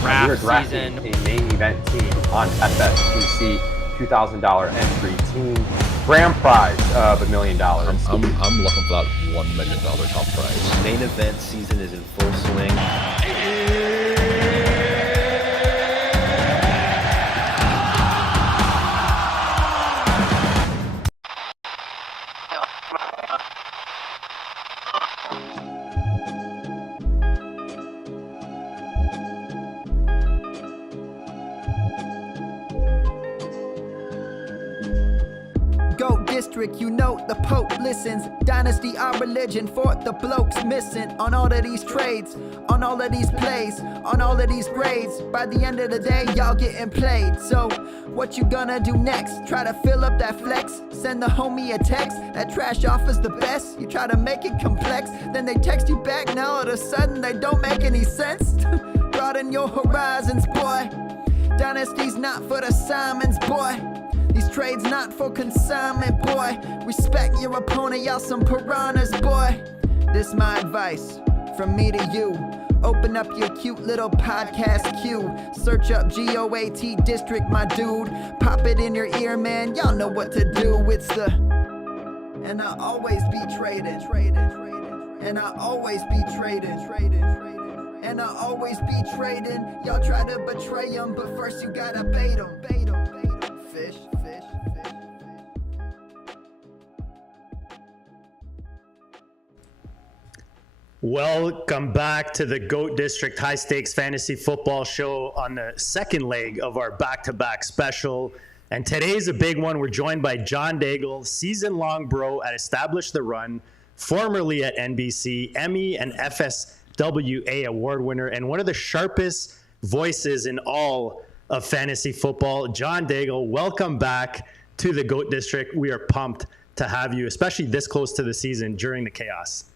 Draft we are drafting season. a main event team on FFPC $2,000 entry team. Grand prize of $1 million. I'm looking for that $1 million top prize. Main event season is in full swing. Goat District, you know the Pope listens. Dynasty, our religion, for the blokes missing. On all of these trades, on all of these plays, on all of these grades. By the end of the day, y'all getting played. So, what you gonna do next? Try to fill up that flex? Send the homie a text? That trash offers the best? You try to make it complex, then they text you back. Now all of a sudden they don't make any sense. Broaden your horizons, boy. Dynasty's not for the Simons, boy. These trades not for consignment, boy. Respect your opponent, y'all some piranhas, boy. This my advice, from me to you. Open up your cute little podcast queue. Search up GOAT District, my dude. Pop it in your ear, man, y'all know what to do. It's the... And I always be traded. And I always be traded. And I always be trading. Y'all try to betray them, but first you gotta bait them. Fish. Welcome back to the GOAT District High Stakes Fantasy Football Show on the second leg of our back-to-back special. And today's a big one. We're joined by John Daigle, season-long bro at Establish the Run, formerly at NBC, Emmy and FSWA award winner, and one of the sharpest voices in all of fantasy football. John Daigle, welcome back to the GOAT District. We are pumped to have you, especially this close to the season during the chaos.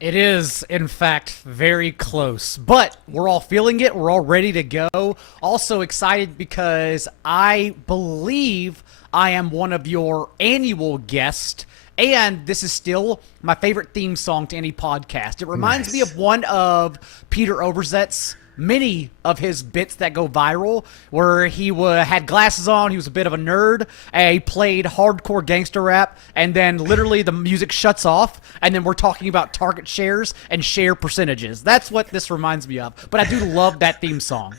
It is, in fact, very close, but we're all feeling it. We're all ready to go. Also excited because I believe I am one of your annual guests, and this is still my favorite theme song to any podcast. It reminds me of one of Peter Overzet's many of his bits that go viral, where he had glasses on, he was a bit of a nerd, and he played hardcore gangster rap, and then literally the music shuts off, and then we're talking about target shares and share percentages. That's what this reminds me of, but I do love that theme song.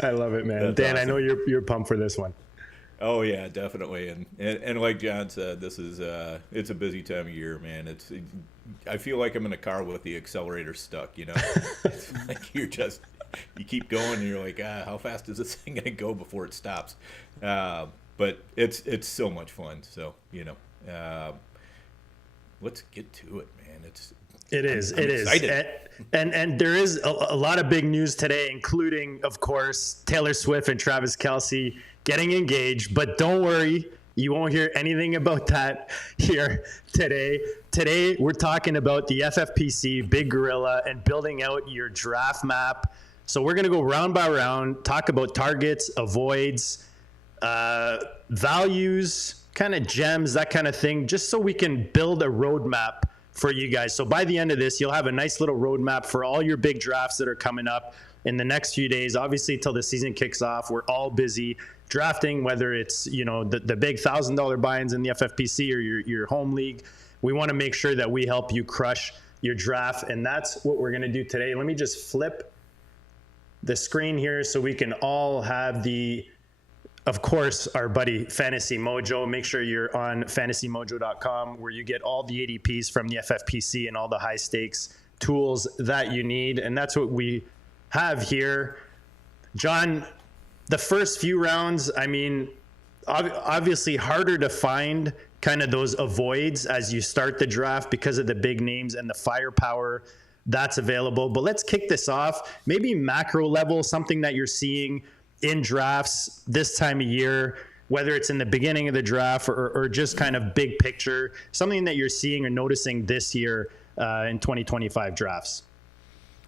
I love it, man. That's Dan, awesome. I know you're pumped for this one. Oh yeah, definitely. And like John said, this is it's a busy time of year, man. I feel like I'm in a car with the accelerator stuck, you know. It's like you keep going and you're like, how fast is this thing gonna go before it stops? But it's so much fun. So, you know, let's get to it, man. It is. And there is a lot of big news today, including, of course, Taylor Swift and Travis Kelce getting engaged. But don't worry, you won't hear anything about that here today. Today, we're talking about the FFPC Big Gorilla and building out your draft map. So we're going to go round by round, talk about targets, avoids, values, kind of gems, that kind of thing, just so we can build a roadmap for you guys. So by the end of this, you'll have a nice little roadmap for all your big drafts that are coming up in the next few days. Obviously, till the season kicks off, we're all busy drafting, whether it's, you know, the big $1,000 buy-ins in the FFPC or your home league. We want to make sure that we help you crush your draft, and that's what we're going to do today. Let me just flip the screen here so we can all have of course, our buddy Fantasy Mojo. Make sure you're on fantasymojo.com, where you get all the ADPs from the FFPC and all the high stakes tools that you need. And that's what we have here. John, the first few rounds, I mean, obviously harder to find kind of those avoids as you start the draft because of the big names and the firepower that's available. But let's kick this off. Maybe macro level, something that you're seeing in drafts this time of year, whether it's in the beginning of the draft or just kind of big picture, something that you're seeing or noticing this year in 2025 drafts.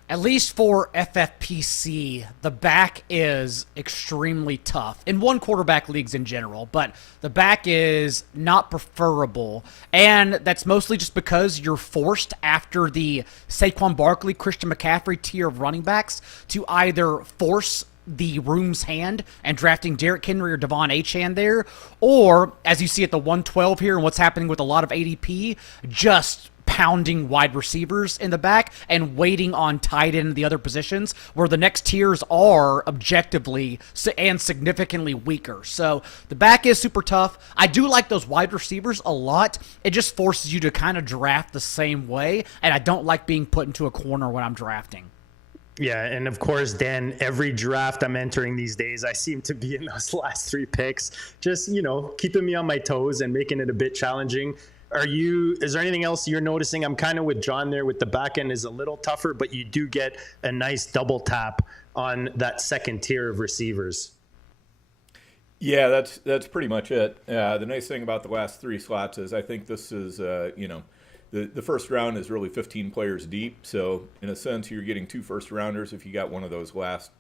At least for FFPC, the back is extremely tough in one quarterback leagues in general, but the back is not preferable. And that's mostly just because you're forced after the Saquon Barkley, Christian McCaffrey tier of running backs to either force the room's hand and drafting Derrick Henry or Devon Achane there, or as you see at the 112 here and what's happening with a lot of ADP, just pounding wide receivers in the back and waiting on tight end and the other positions where the next tiers are objectively and significantly weaker. So the back is super tough. I do like those wide receivers a lot. It just forces you to kind of draft the same way, and I don't like being put into a corner when I'm drafting. Yeah, and of course, Dan, every draft I'm entering these days, I seem to be in those last 3 picks, just, keeping me on my toes and making it a bit challenging. Is there anything else you're noticing? I'm kind of with John there with the back end is a little tougher, but you do get a nice double tap on that second tier of receivers. Yeah, that's pretty much it. The nice thing about the last 3 slots is I think this is, the first round is really 15 players deep. So in a sense, you're getting 2 first rounders if you got one of those last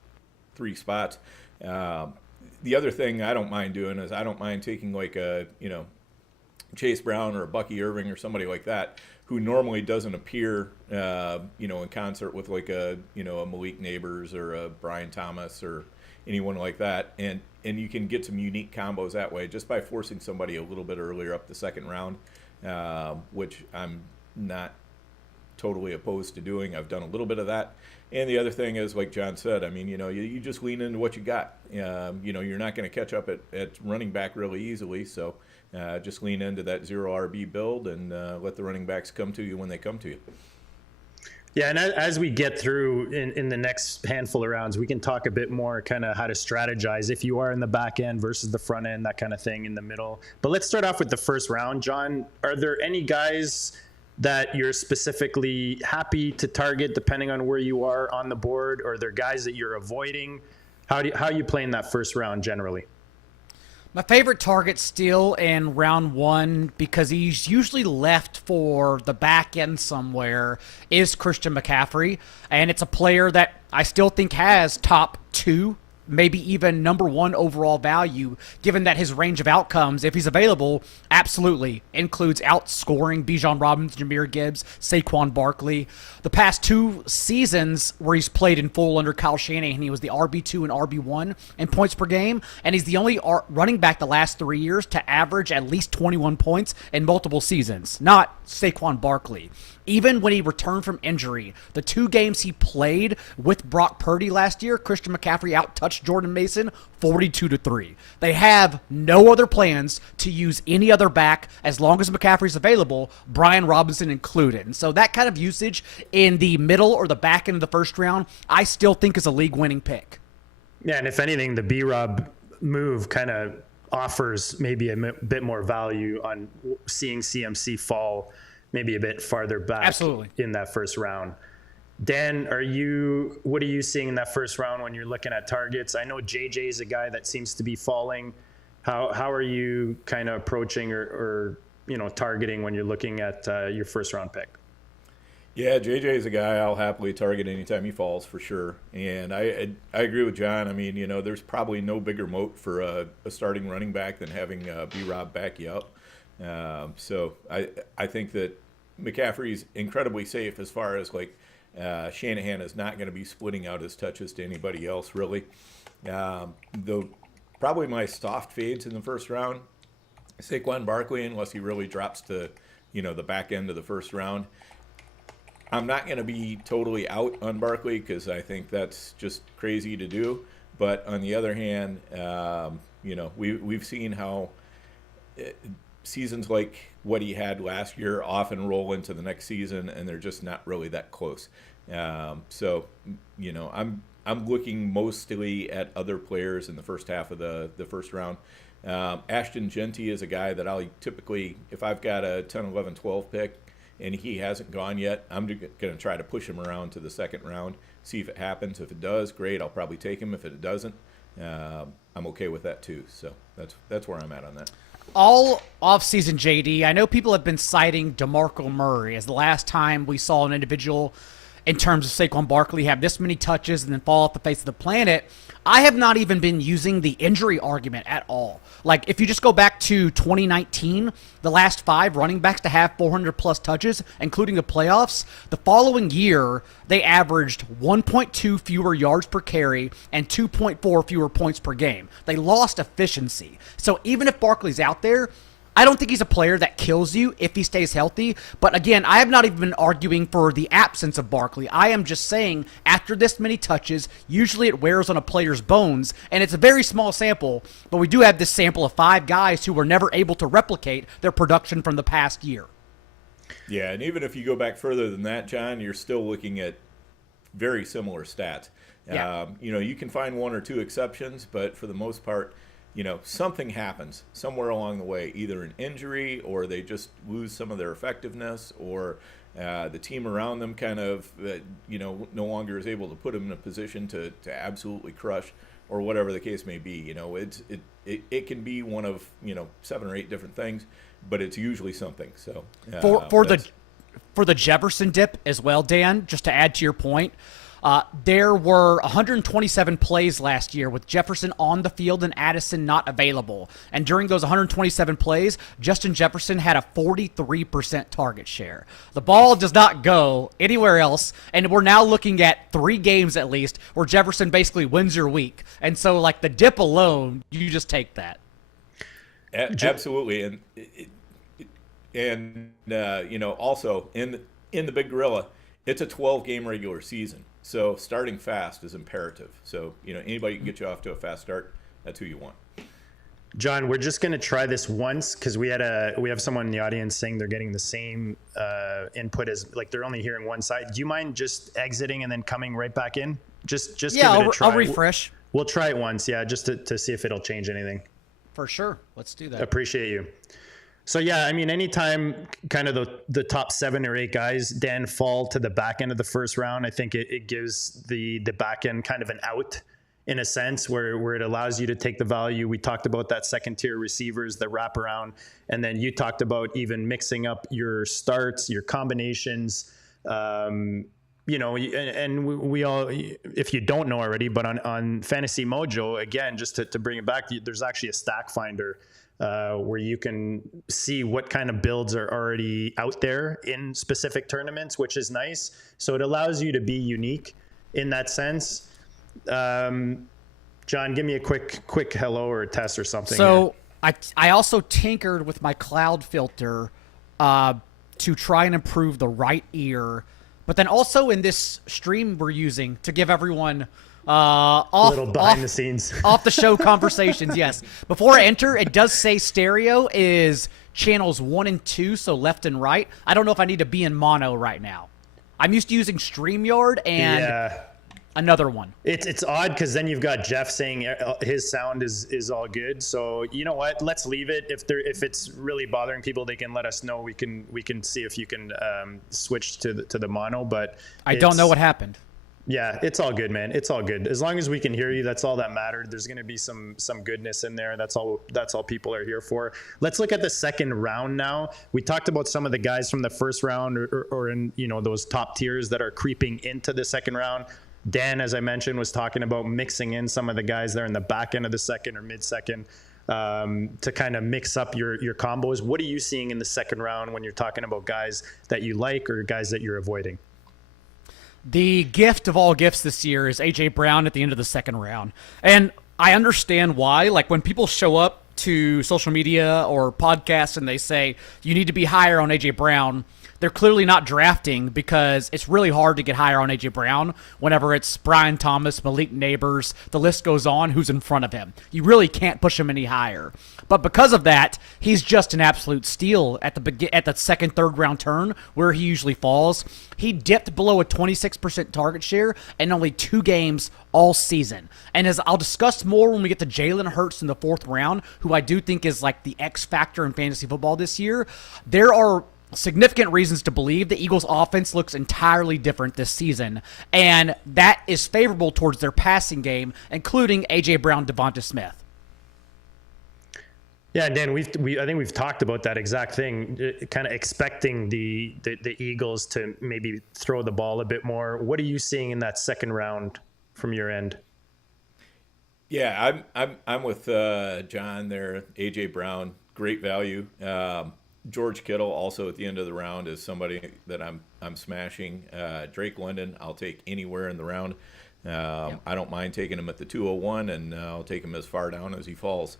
3 spots. The other thing I don't mind doing is I don't mind taking like a, Chase Brown or a Bucky Irving or somebody like that who normally doesn't appear, in concert with like a Malik Neighbors or a Brian Thomas or anyone like that. And you can get some unique combos that way just by forcing somebody a little bit earlier up the second round, which I'm not totally opposed to doing. I've done a little bit of that. And the other thing is, like John said, I mean, you just lean into what you got. You're not going to catch up at running back really easily. So just lean into that 0 RB build and let the running backs come to you when they come to you. Yeah, and as we get through in the next handful of rounds, we can talk a bit more kind of how to strategize if you are in the back end versus the front end, that kind of thing in the middle. But let's start off with the first round. John, are there any guys that you're specifically happy to target depending on where you are on the board, or are there guys that you're avoiding? How are you playing that first round generally? My favorite target still in round 1, because he's usually left for the back end somewhere, is Christian McCaffrey. And it's a player that I still think has top 2, maybe even number 1 overall value, given that his range of outcomes, if he's available, absolutely includes outscoring Bijan Robinson, Jahmyr Gibbs, Saquon Barkley. The past 2 seasons where he's played in full under Kyle Shanahan, he was the RB2 and RB1 in points per game, and he's the only running back the last 3 years to average at least 21 points in multiple seasons, not Saquon Barkley. Even when he returned from injury, the 2 games he played with Brock Purdy last year, Christian McCaffrey out-touched Jordan Mason 42-3. They have no other plans to use any other back as long as McCaffrey's available, Brian Robinson included. And so that kind of usage in the middle or the back end of the first round, I still think is a league-winning pick. Yeah, and if anything, the B-Rob move kind of offers maybe a bit more value on seeing CMC fall maybe a bit farther back. Absolutely. In that first round. Dan, what are you seeing in that first round when you're looking at targets? I know JJ is a guy that seems to be falling. How are you kind of approaching or targeting when you're looking at your first round pick? Yeah, JJ is a guy I'll happily target anytime he falls for sure. And I agree with John. I mean, there's probably no bigger moat for a starting running back than having B-Rob back you up. So I think that McCaffrey's incredibly safe as far as Shanahan is not going to be splitting out his touches to anybody else really. Probably my soft fades in the first round, Saquon Barkley, unless he really drops to the back end of the first round. I'm not going to be totally out on Barkley because I think that's just crazy to do. But on the other hand, we've seen how seasons like what he had last year often roll into the next season, and they're just not really that close. So I'm looking mostly at other players in the first half of the first round. Ashton Genty is a guy that I'll typically, if I've got a 10, 11, 12 pick and he hasn't gone yet, I'm going to try to push him around to the second round, see if it happens. If it does, great, I'll probably take him. If it doesn't, I'm okay with that too. So that's where I'm at on that. All offseason, JD, I know people have been citing DeMarco Murray as the last time we saw an individual in terms of Saquon Barkley have this many touches and then fall off the face of the planet. I have not even been using the injury argument at all. Like, if you just go back to 2019, the last 5 running backs to have 400-plus touches, including the playoffs, the following year, they averaged 1.2 fewer yards per carry and 2.4 fewer points per game. They lost efficiency. So even if Barkley's out there, I don't think he's a player that kills you if he stays healthy. But again, I have not even been arguing for the absence of Barkley. I am just saying, after this many touches, usually it wears on a player's bones, and it's a very small sample, but we do have this sample of 5 guys who were never able to replicate their production from the past year. Yeah, and even if you go back further than that, John, you're still looking at very similar stats. Yeah. You can find 1 or 2 exceptions, but for the most part, something happens somewhere along the way, either an injury or they just lose some of their effectiveness, or the team around them kind of, no longer is able to put them in a position to absolutely crush, or whatever the case may be. It can be one of 7 or 8 different things, but it's usually something. So for the Jefferson dip as well, Dan, just to add to your point. There were 127 plays last year with Jefferson on the field and Addison not available. And during those 127 plays, Justin Jefferson had a 43% target share. The ball does not go anywhere else, and we're now looking at 3 games at least where Jefferson basically wins your week. And so, like, the dip alone, you just take that. Absolutely. And also in the Big Gorilla, it's a 12-game regular season. So starting fast is imperative. So, anybody can get you off to a fast start. That's who you want. John, we're just going to try this once because we have someone in the audience saying they're getting the same input as, like, they're only hearing one side. Do you mind just exiting and then coming right back in? Just give it a try. I'll refresh. We'll try it once, just to see if it'll change anything. For sure. Let's do that. Appreciate you. So, yeah, I mean, anytime kind of the top 7 or 8 guys, Dan, fall to the back end of the first round, I think it gives the back end kind of an out in a sense where it allows you to take the value. We talked about that second tier receivers, the wraparound, and then you talked about even mixing up your starts, your combinations, and we all, if you don't know already, but on Fantasy Mojo, again, just to bring it back, there's actually a stack finder where you can see what kind of builds are already out there in specific tournaments, which is nice. So it allows you to be unique in that sense. John, give me a quick hello or a test or something. So I also tinkered with my cloud filter to try and improve the right ear, but then also in this stream we're using to give everyone behind the scenes off the show conversations. Yes, before I enter, it does say stereo is channels 1 and 2, so left and right. I don't know if I need to be in mono right now. I'm used to using StreamYard and another one. It's odd because then you've got Jeff saying his sound is all good. So you know what? Let's leave it. If it's really bothering people, they can let us know. We can see if you can switch to the mono. But I don't know what happened. Yeah, it's all good, man. It's all good. As long as we can hear you, that's all that mattered. There's going to be some goodness in there. That's all people are here for. Let's look at the second round now. We talked about some of the guys from the first round or in those top tiers that are creeping into the second round. Dan, as I mentioned, was talking about mixing in some of the guys there in the back end of the second or mid-second to kind of mix up your combos. What are you seeing in the second round when you're talking about guys that you like or guys that you're avoiding? The gift of all gifts this year is A.J. Brown at the end of the second round. And I understand why. Like, when people show up to social media or podcasts and they say, you need to be higher on A.J. Brown, they're clearly not drafting because it's really hard to get higher on A.J. Brown whenever it's Brian Thomas, Malik Neighbors, the list goes on, who's in front of him. You really can't push him any higher. But because of that, he's just an absolute steal at the second, third round turn where he usually falls. He dipped below a 26% target share in only 2 games all season. And as I'll discuss more when we get to Jalen Hurts in the 4th round, who I do think is like the X factor in fantasy football this year, there are significant reasons to believe the Eagles' offense looks entirely different this season, and that is favorable towards their passing game, including A.J. Brown, Devonta Smith. Yeah, Dan, I think we've talked about that exact thing, kind of expecting the Eagles to maybe throw the ball a bit more. What are you seeing in that second round from your end? Yeah, I'm with John there. AJ Brown, great value. George Kittle also at the end of the round is somebody that I'm smashing. Drake London, I'll take anywhere in the round. I don't mind taking him at the 201, and I'll take him as far down as he falls.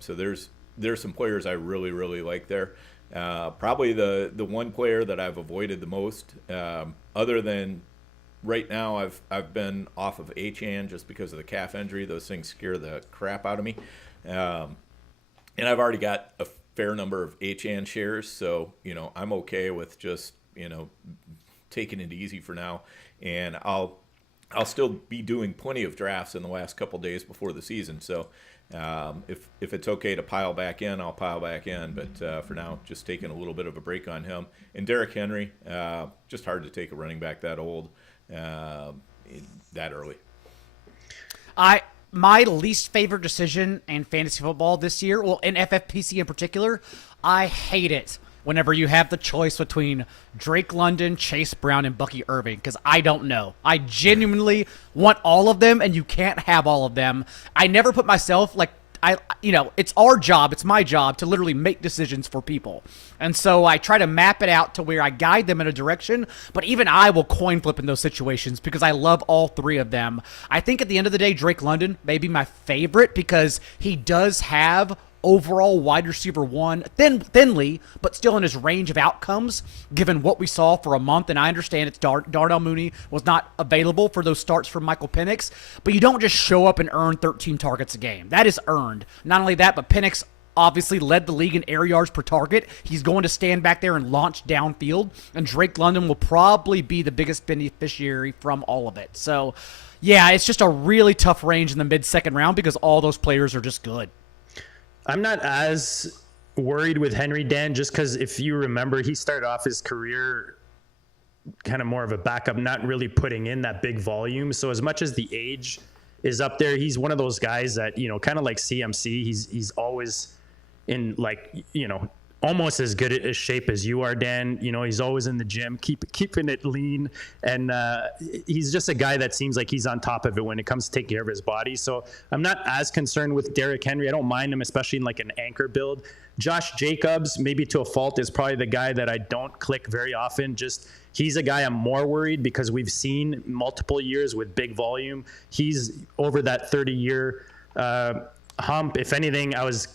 So there's some players I really, really like there. Probably the one player that I've avoided the most, other than right now I've been off of Achane just because of the calf injury. Those things scare the crap out of me. And I've already got a fair number of Achane shares, so I'm okay with just taking it easy for now. And I'll still be doing plenty of drafts in the last couple days before the season. So if it's okay to pile back in, I'll pile back in. But for now, just taking a little bit of a break on him. And Derrick Henry, just hard to take a running back that old, that early. My least favorite decision in fantasy football this year, well, in FFPC in particular, I hate it whenever you have the choice between Drake London, Chase Brown, and Bucky Irving, because I don't know. I genuinely want all of them, and you can't have all of them. I never put myself, it's our job, it's my job to literally make decisions for people. And so I try to map it out to where I guide them in a direction, but even I will coin flip in those situations because I love all three of them. I think at the end of the day, Drake London may be my favorite because he does have overall wide receiver one, thinly, but still in his range of outcomes, given what we saw for a month. And I understand it's Darnell Mooney was not available for those starts from Michael Penix, but you don't just show up and earn 13 targets a game. That is earned. Not only that, but Penix obviously led the league in air yards per target. He's going to stand back there and launch downfield, and Drake London will probably be the biggest beneficiary from all of it. So, yeah, it's just a really tough range in the mid-second round because all those players are just good. I'm not as worried with Henry, Dan, just because if you remember, he started off his career kind of more of a backup, not really putting in that big volume. So as much as the age is up there, he's one of those guys that, kind of like CMC, he's always in almost as good a shape as you are, Dan. He's always in the gym, keeping it lean. And he's just a guy that seems like he's on top of it when it comes to taking care of his body. So I'm not as concerned with Derrick Henry. I don't mind him, especially in like an anchor build. Josh Jacobs, maybe to a fault, is probably the guy that I don't click very often. Just he's a guy I'm more worried because we've seen multiple years with big volume. He's over that 30-year hump. If anything, I was,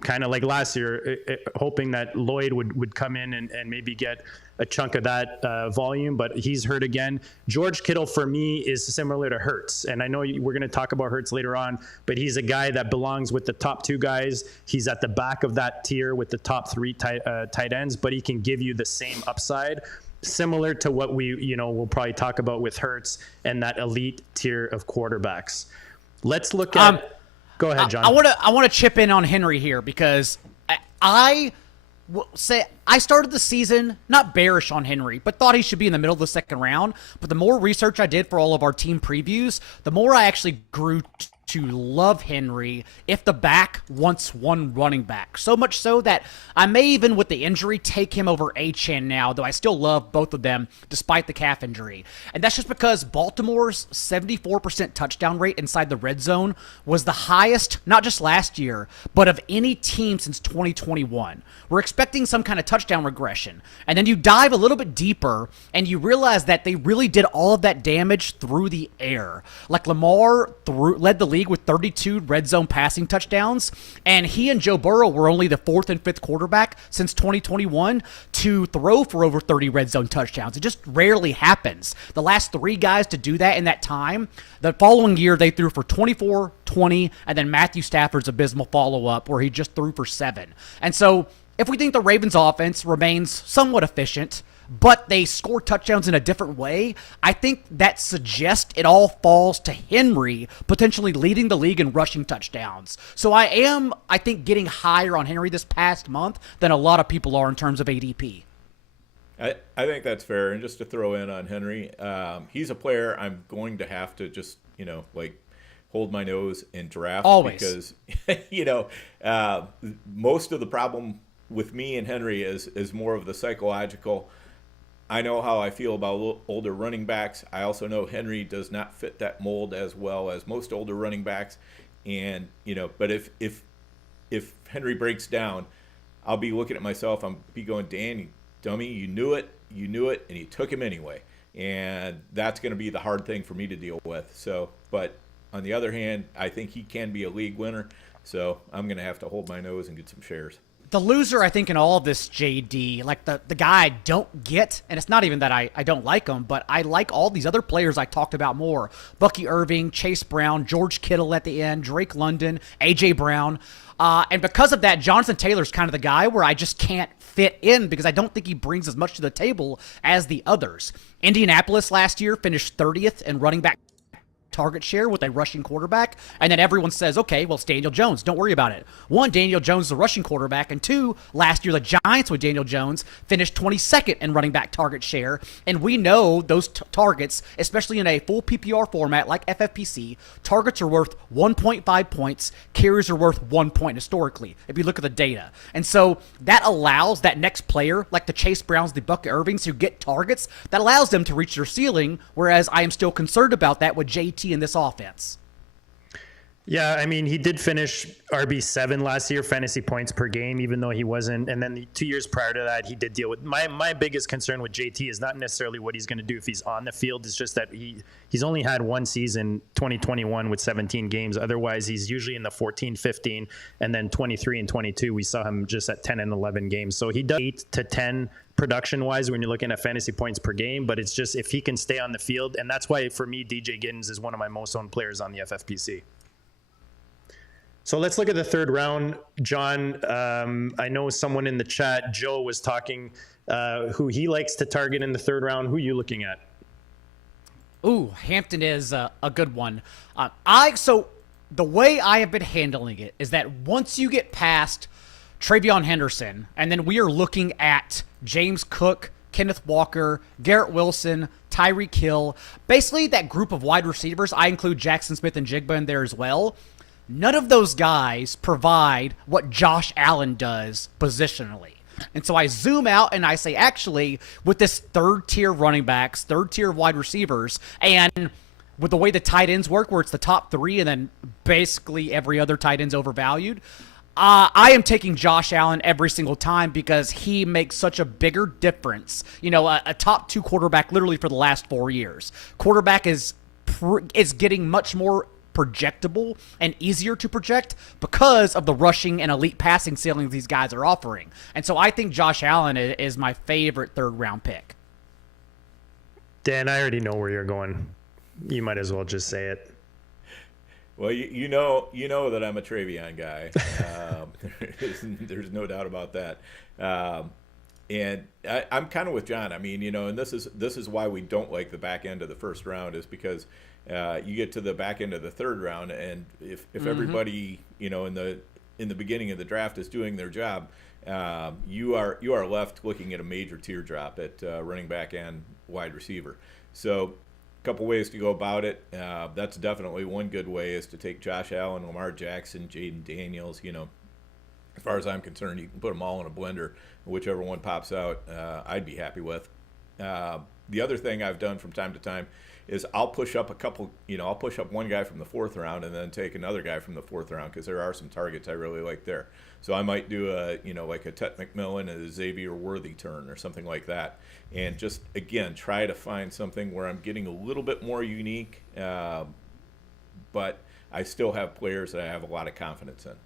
kind of like last year, hoping that Lloyd would come in and maybe get a chunk of that volume, but he's hurt again. George Kittle, for me, is similar to Hurts. And I know we're going to talk about Hurts later on, but he's a guy that belongs with the top two guys. He's at the back of that tier with the top three tight ends, but he can give you the same upside, similar to what we'll probably talk about with Hurts and that elite tier of quarterbacks. Let's look at... Go ahead, John. I want to chip in on Henry here because I will say I started the season not bearish on Henry, but thought he should be in the middle of the second round. But the more research I did for all of our team previews, the more I actually grew to love Henry if the back wants one running back. So much so that I may even, with the injury, take him over Achane now, though I still love both of them despite the calf injury. And that's just because Baltimore's 74% touchdown rate inside the red zone was the highest, not just last year, but of any team since 2021. We're expecting some kind of touchdown regression. And then you dive a little bit deeper and you realize that they really did all of that damage through the air. Like Lamar led the league with 32 red zone passing touchdowns, and he and Joe Burrow were only the fourth and fifth quarterback since 2021 to throw for over 30 red zone touchdowns. It just rarely happens. The last three guys to do that in that time, the following year they threw for 24, 20, and then Matthew Stafford's abysmal follow-up where he just threw for 7. And so if we think the Ravens offense remains somewhat efficient, but they score touchdowns in a different way, I think that suggests it all falls to Henry potentially leading the league in rushing touchdowns. So I think, getting higher on Henry this past month than a lot of people are in terms of ADP. I think that's fair. And just to throw in on Henry, he's a player I'm going to have to just, hold my nose and draft. Always. Because, most of the problem with me and Henry is more of the psychological. I know how I feel about older running backs. I also know Henry does not fit that mold as well as most older running backs. And, but if Henry breaks down, I'll be looking at myself. I'll be going, Dan, you dummy, you knew it, and you took him anyway. And that's going to be the hard thing for me to deal with. So, but on the other hand, I think he can be a league winner. So I'm going to have to hold my nose and get some shares. The loser, I think, in all of this, JD, like the guy I don't get, and it's not even that I don't like him, but I like all these other players I talked about more. Bucky Irving, Chase Brown, George Kittle at the end, Drake London, A.J. Brown. And because of that, Jonathan Taylor's kind of the guy where I just can't fit in because I don't think he brings as much to the table as the others. Indianapolis last year finished 30th in running back target share with a rushing quarterback, and then everyone says, okay, well, it's Daniel Jones. Don't worry about it. One, Daniel Jones is a rushing quarterback, and two, last year the Giants with Daniel Jones finished 22nd in running back target share, and we know those targets, especially in a full PPR format like FFPC, targets are worth 1.5 points, carries are worth 1 point historically, if you look at the data. And so that allows that next player, like the Chase Browns, the Bucky Irvings, who get targets, that allows them to reach their ceiling, whereas I am still concerned about that with JT in this offense. Yeah, I mean, he did finish RB7 last year, fantasy points per game, even though he wasn't. And then the 2 years prior to that, he did deal with my biggest concern with JT is not necessarily what he's going to do if he's on the field. It's just that he's only had one season, 2021, with 17 games. Otherwise, he's usually in the 14, 15, and then 23 and 22. We saw him just at 10 and 11 games. So he does 8 to 10 production-wise when you're looking at fantasy points per game. But it's just if he can stay on the field. And that's why, for me, DJ Giddens is one of my most owned players on the FFPC. So let's look at the third round. John, I know someone in the chat, Joe, was talking who he likes to target in the third round. Who are you looking at? Ooh, Hampton is a good one. So the way I have been handling it is that once you get past Travion Henderson, and then we are looking at James Cook, Kenneth Walker, Garrett Wilson, Tyreek Hill, basically that group of wide receivers. I include Jackson Smith and Jigba in there as well. None of those guys provide what Josh Allen does positionally. And so I zoom out and I say, actually, with this third-tier running backs, third-tier wide receivers, and with the way the tight ends work, where it's the top three and then basically every other tight end's overvalued, I am taking Josh Allen every single time because he makes such a bigger difference. A top two quarterback literally for the last 4 years. Quarterback is getting much more projectable and easier to project because of the rushing and elite passing ceilings these guys are offering. And so I think Josh Allen is my favorite third-round pick. Dan, I already know where you're going. You might as well just say it. Well, you know that I'm a Travion guy. There's no doubt about that. And I'm kind of with John. I mean, and this is why we don't like the back end of the first round, is because you get to the back end of the third round, and if everybody in the beginning of the draft is doing their job, you are left looking at a major teardrop at running back and wide receiver. So a couple ways to go about it. That's definitely one good way, is to take Josh Allen, Lamar Jackson, Jaden Daniels. As far as I'm concerned, you can put them all in a blender. Whichever one pops out, I'd be happy with. The other thing I've done from time to time is I'll push up I'll push up one guy from the fourth round and then take another guy from the fourth round, because there are some targets I really like there. So I might do like a Tet McMillan and a Xavier Worthy turn or something like that, and just again try to find something where I'm getting a little bit more unique, but I still have players that I have a lot of confidence in.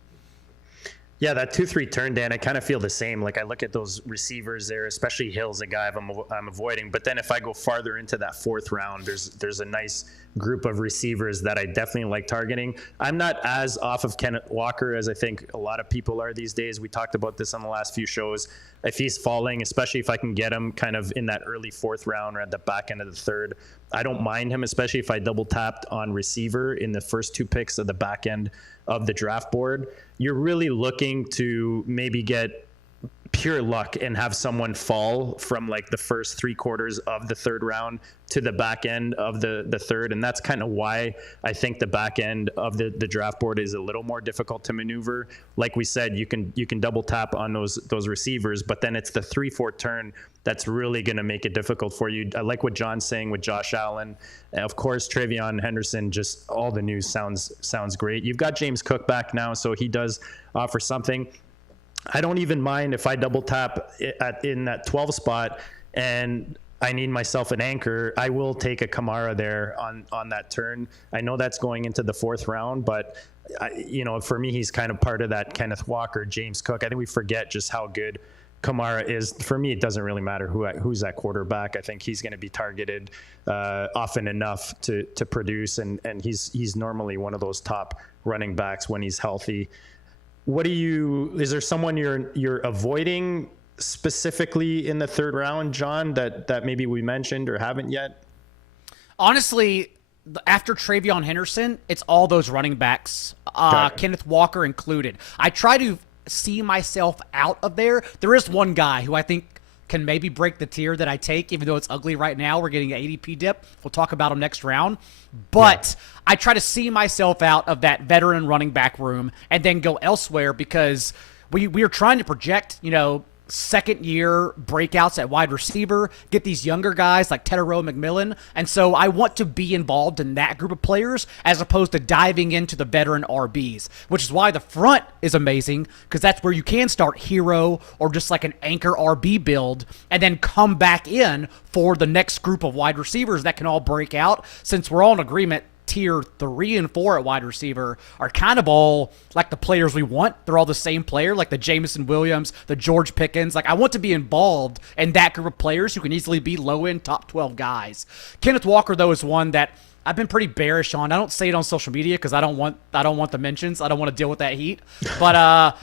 Yeah, that 2-3 turn, Dan, I kind of feel the same. Like, I look at those receivers there, especially Hill's a guy I'm avoiding. But then if I go farther into that fourth round, there's a nice group of receivers that I definitely like targeting. I'm not as off of Kenneth Walker as I think a lot of people are these days. We talked about this on the last few shows. If he's falling, especially if I can get him kind of in that early fourth round or at the back end of the third, I don't mind him, especially if I double tapped on receiver in the first two picks of the back end of the draft board. You're really looking to maybe get pure luck and have someone fall from like the first 3/4 of the third round to the back end of the third. And that's kind of why I think the back end of the draft board is a little more difficult to maneuver. Like we said, you can double tap on those receivers, but then it's the 3-4 turn that's really going to make it difficult for you. I like what John's saying with Josh Allen. Of course, Travion Henderson, just all the news sounds great. You've got James Cook back now, so he does offer something. I don't even mind if I double tap in that 12 spot and I need myself an anchor. I will take a Kamara there on that turn. I know that's going into the 4th round, but for me, he's kind of part of that Kenneth Walker, James Cook. I think we forget just how good Kamara is. For me, it doesn't really matter who's that quarterback. I think he's going to be targeted often enough to produce, and he's normally one of those top running backs when he's healthy. Is there someone you're avoiding specifically in the 3rd round, John, that maybe we mentioned or haven't yet? Honestly, after Travion Henderson, it's all those running backs, Kenneth Walker included. I try to see myself out of there. There is one guy who I think can maybe break the tier that I take, even though it's ugly right now. We're getting an ADP dip. We'll talk about him next round. But I try to see myself out of that veteran running back room and then go elsewhere, because we are trying to project, second-year breakouts at wide receiver, get these younger guys like Tetero McMillan, and so I want to be involved in that group of players as opposed to diving into the veteran RBs, which is why the front is amazing, because that's where you can start hero or just like an anchor RB build and then come back in for the next group of wide receivers that can all break out, since we're all in agreement tier 3 and 4 at wide receiver are kind of all like the players we want. They're all the same player, like the Jameson Williams, the George Pickens. Like, I want to be involved in that group of players who can easily be low-end top 12 guys. Kenneth Walker, though, is one that I've been pretty bearish on. I don't say it on social media because I don't want the mentions. I don't want to deal with that heat. But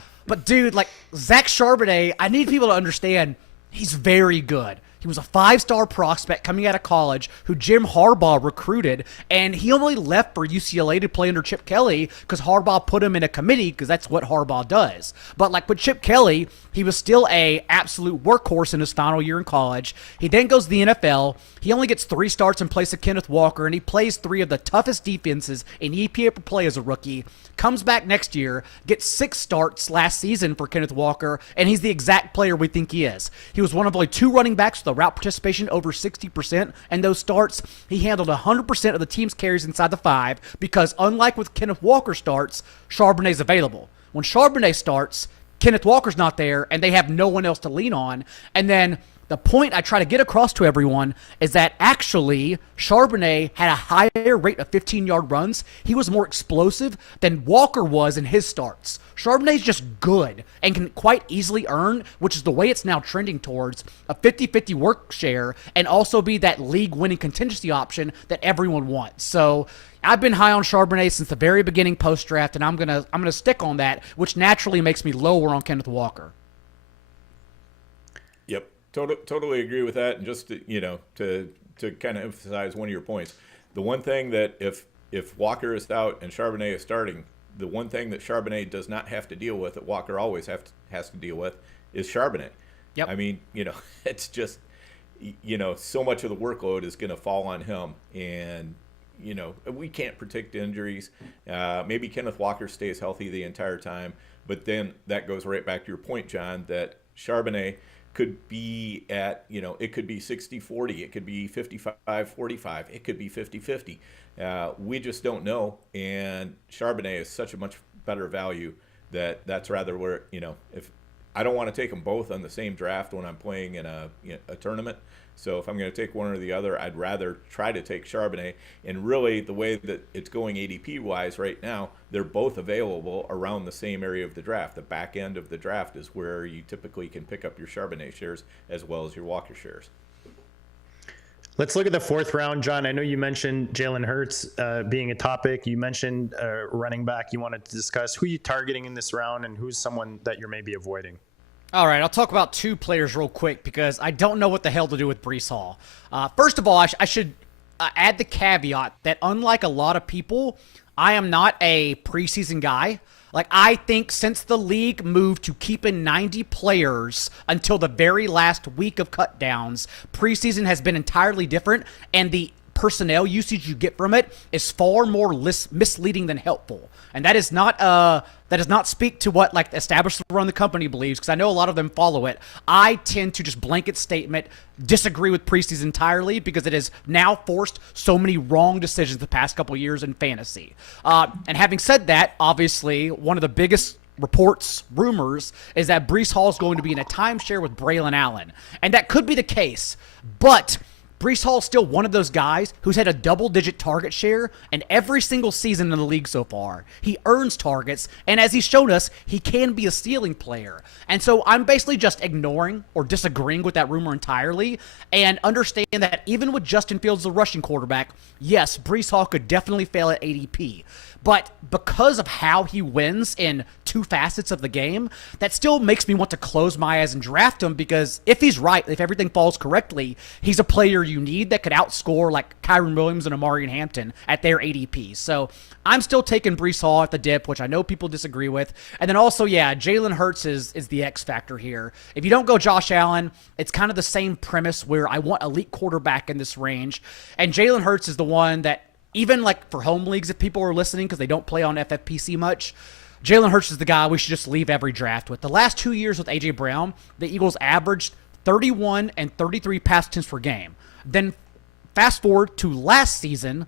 dude, like Zach Charbonnet, I need people to understand he's very good. He was a 5-star prospect coming out of college who Jim Harbaugh recruited, and he only left for UCLA to play under Chip Kelly because Harbaugh put him in a committee, because that's what Harbaugh does. But like with Chip Kelly, he was still a absolute workhorse in his final year in college. He then goes to the NFL. He only gets 3 starts in place of Kenneth Walker, and he plays 3 of the toughest defenses in EPA per play as a rookie. Comes back next year, gets 6 starts last season for Kenneth Walker, and he's the exact player we think he is. He was one of only 2 running backs with a route participation over 60%, and those starts, he handled 100% of the team's carries inside the 5, because unlike with Kenneth Walker starts, Charbonnet's available. When Charbonnet starts, Kenneth Walker's not there, and they have no one else to lean on. And then the point I try to get across to everyone is that actually Charbonnet had a higher rate of 15-yard runs. He was more explosive than Walker was in his starts. Charbonnet's just good and can quite easily earn, which is the way it's now trending towards, a 50-50 work share and also be that league-winning contingency option that everyone wants. So I've been high on Charbonnet since the very beginning post-draft, and I'm gonna stick on that, which naturally makes me lower on Kenneth Walker. Yep, totally agree with that. And just to kind of emphasize one of your points, the one thing that if Walker is out and Charbonnet is starting, the one thing that Charbonnet does not have to deal with that Walker always has to deal with is Charbonnet. Yep. I mean, it's just, so much of the workload is going to fall on him, and we can't predict injuries. Maybe Kenneth Walker stays healthy the entire time, but then that goes right back to your point, John, that Charbonnet could be at, it could be 60-40, it could be 55-45, it could be 50-50. We just don't know, and Charbonnet is such a much better value that's rather where, if I don't want to take them both on the same draft when I'm playing in a tournament. So if I'm going to take one or the other, I'd rather try to take Charbonnet. And really, the way that it's going ADP-wise right now, they're both available around the same area of the draft. The back end of the draft is where you typically can pick up your Charbonnet shares as well as your Walker shares. Let's look at the 4th round, John. I know you mentioned Jalen Hurts being a topic. You mentioned running back you wanted to discuss. Who are you targeting in this round, and who's someone that you're maybe avoiding? All right, I'll talk about 2 players real quick because I don't know what the hell to do with Breece Hall. First of all, I should add the caveat that unlike a lot of people, I am not a preseason guy. Like, I think since the league moved to keeping 90 players until the very last week of cut downs, preseason has been entirely different, and the personnel usage you get from it is far more misleading than helpful. And that is not that does not speak to what like the established run the company believes, because I know a lot of them follow it. I tend to just blanket statement disagree with preseason entirely, because it has now forced so many wrong decisions the past couple years in fantasy. And having said that, obviously one of the biggest reports, rumors, is that Breece Hall is going to be in a timeshare with Braylon Allen. And that could be the case, but Breece Hall is still one of those guys who's had a double-digit target share in every single season in the league so far. He earns targets, and as he's shown us, he can be a ceiling player. And so I'm basically just ignoring or disagreeing with that rumor entirely, and understand that even with Justin Fields, the rushing quarterback, yes, Breece Hall could definitely fail at ADP. But because of how he wins in two facets of the game, that still makes me want to close my eyes and draft him, because if he's right, if everything falls correctly, he's a player you need that could outscore like Kyron Williams and Amari Hampton at their ADP. So I'm still taking Breece Hall at the dip, which I know people disagree with. And then also, yeah, Jalen Hurts is the X factor here. If you don't go Josh Allen, it's kind of the same premise where I want elite quarterback in this range. And Jalen Hurts is the one that, even like for home leagues, if people are listening because they don't play on FFPC much, Jalen Hurts is the guy we should just leave every draft with. The last 2 years with A.J. Brown, the Eagles averaged 31 and 33 pass attempts per game. Then fast forward to last season,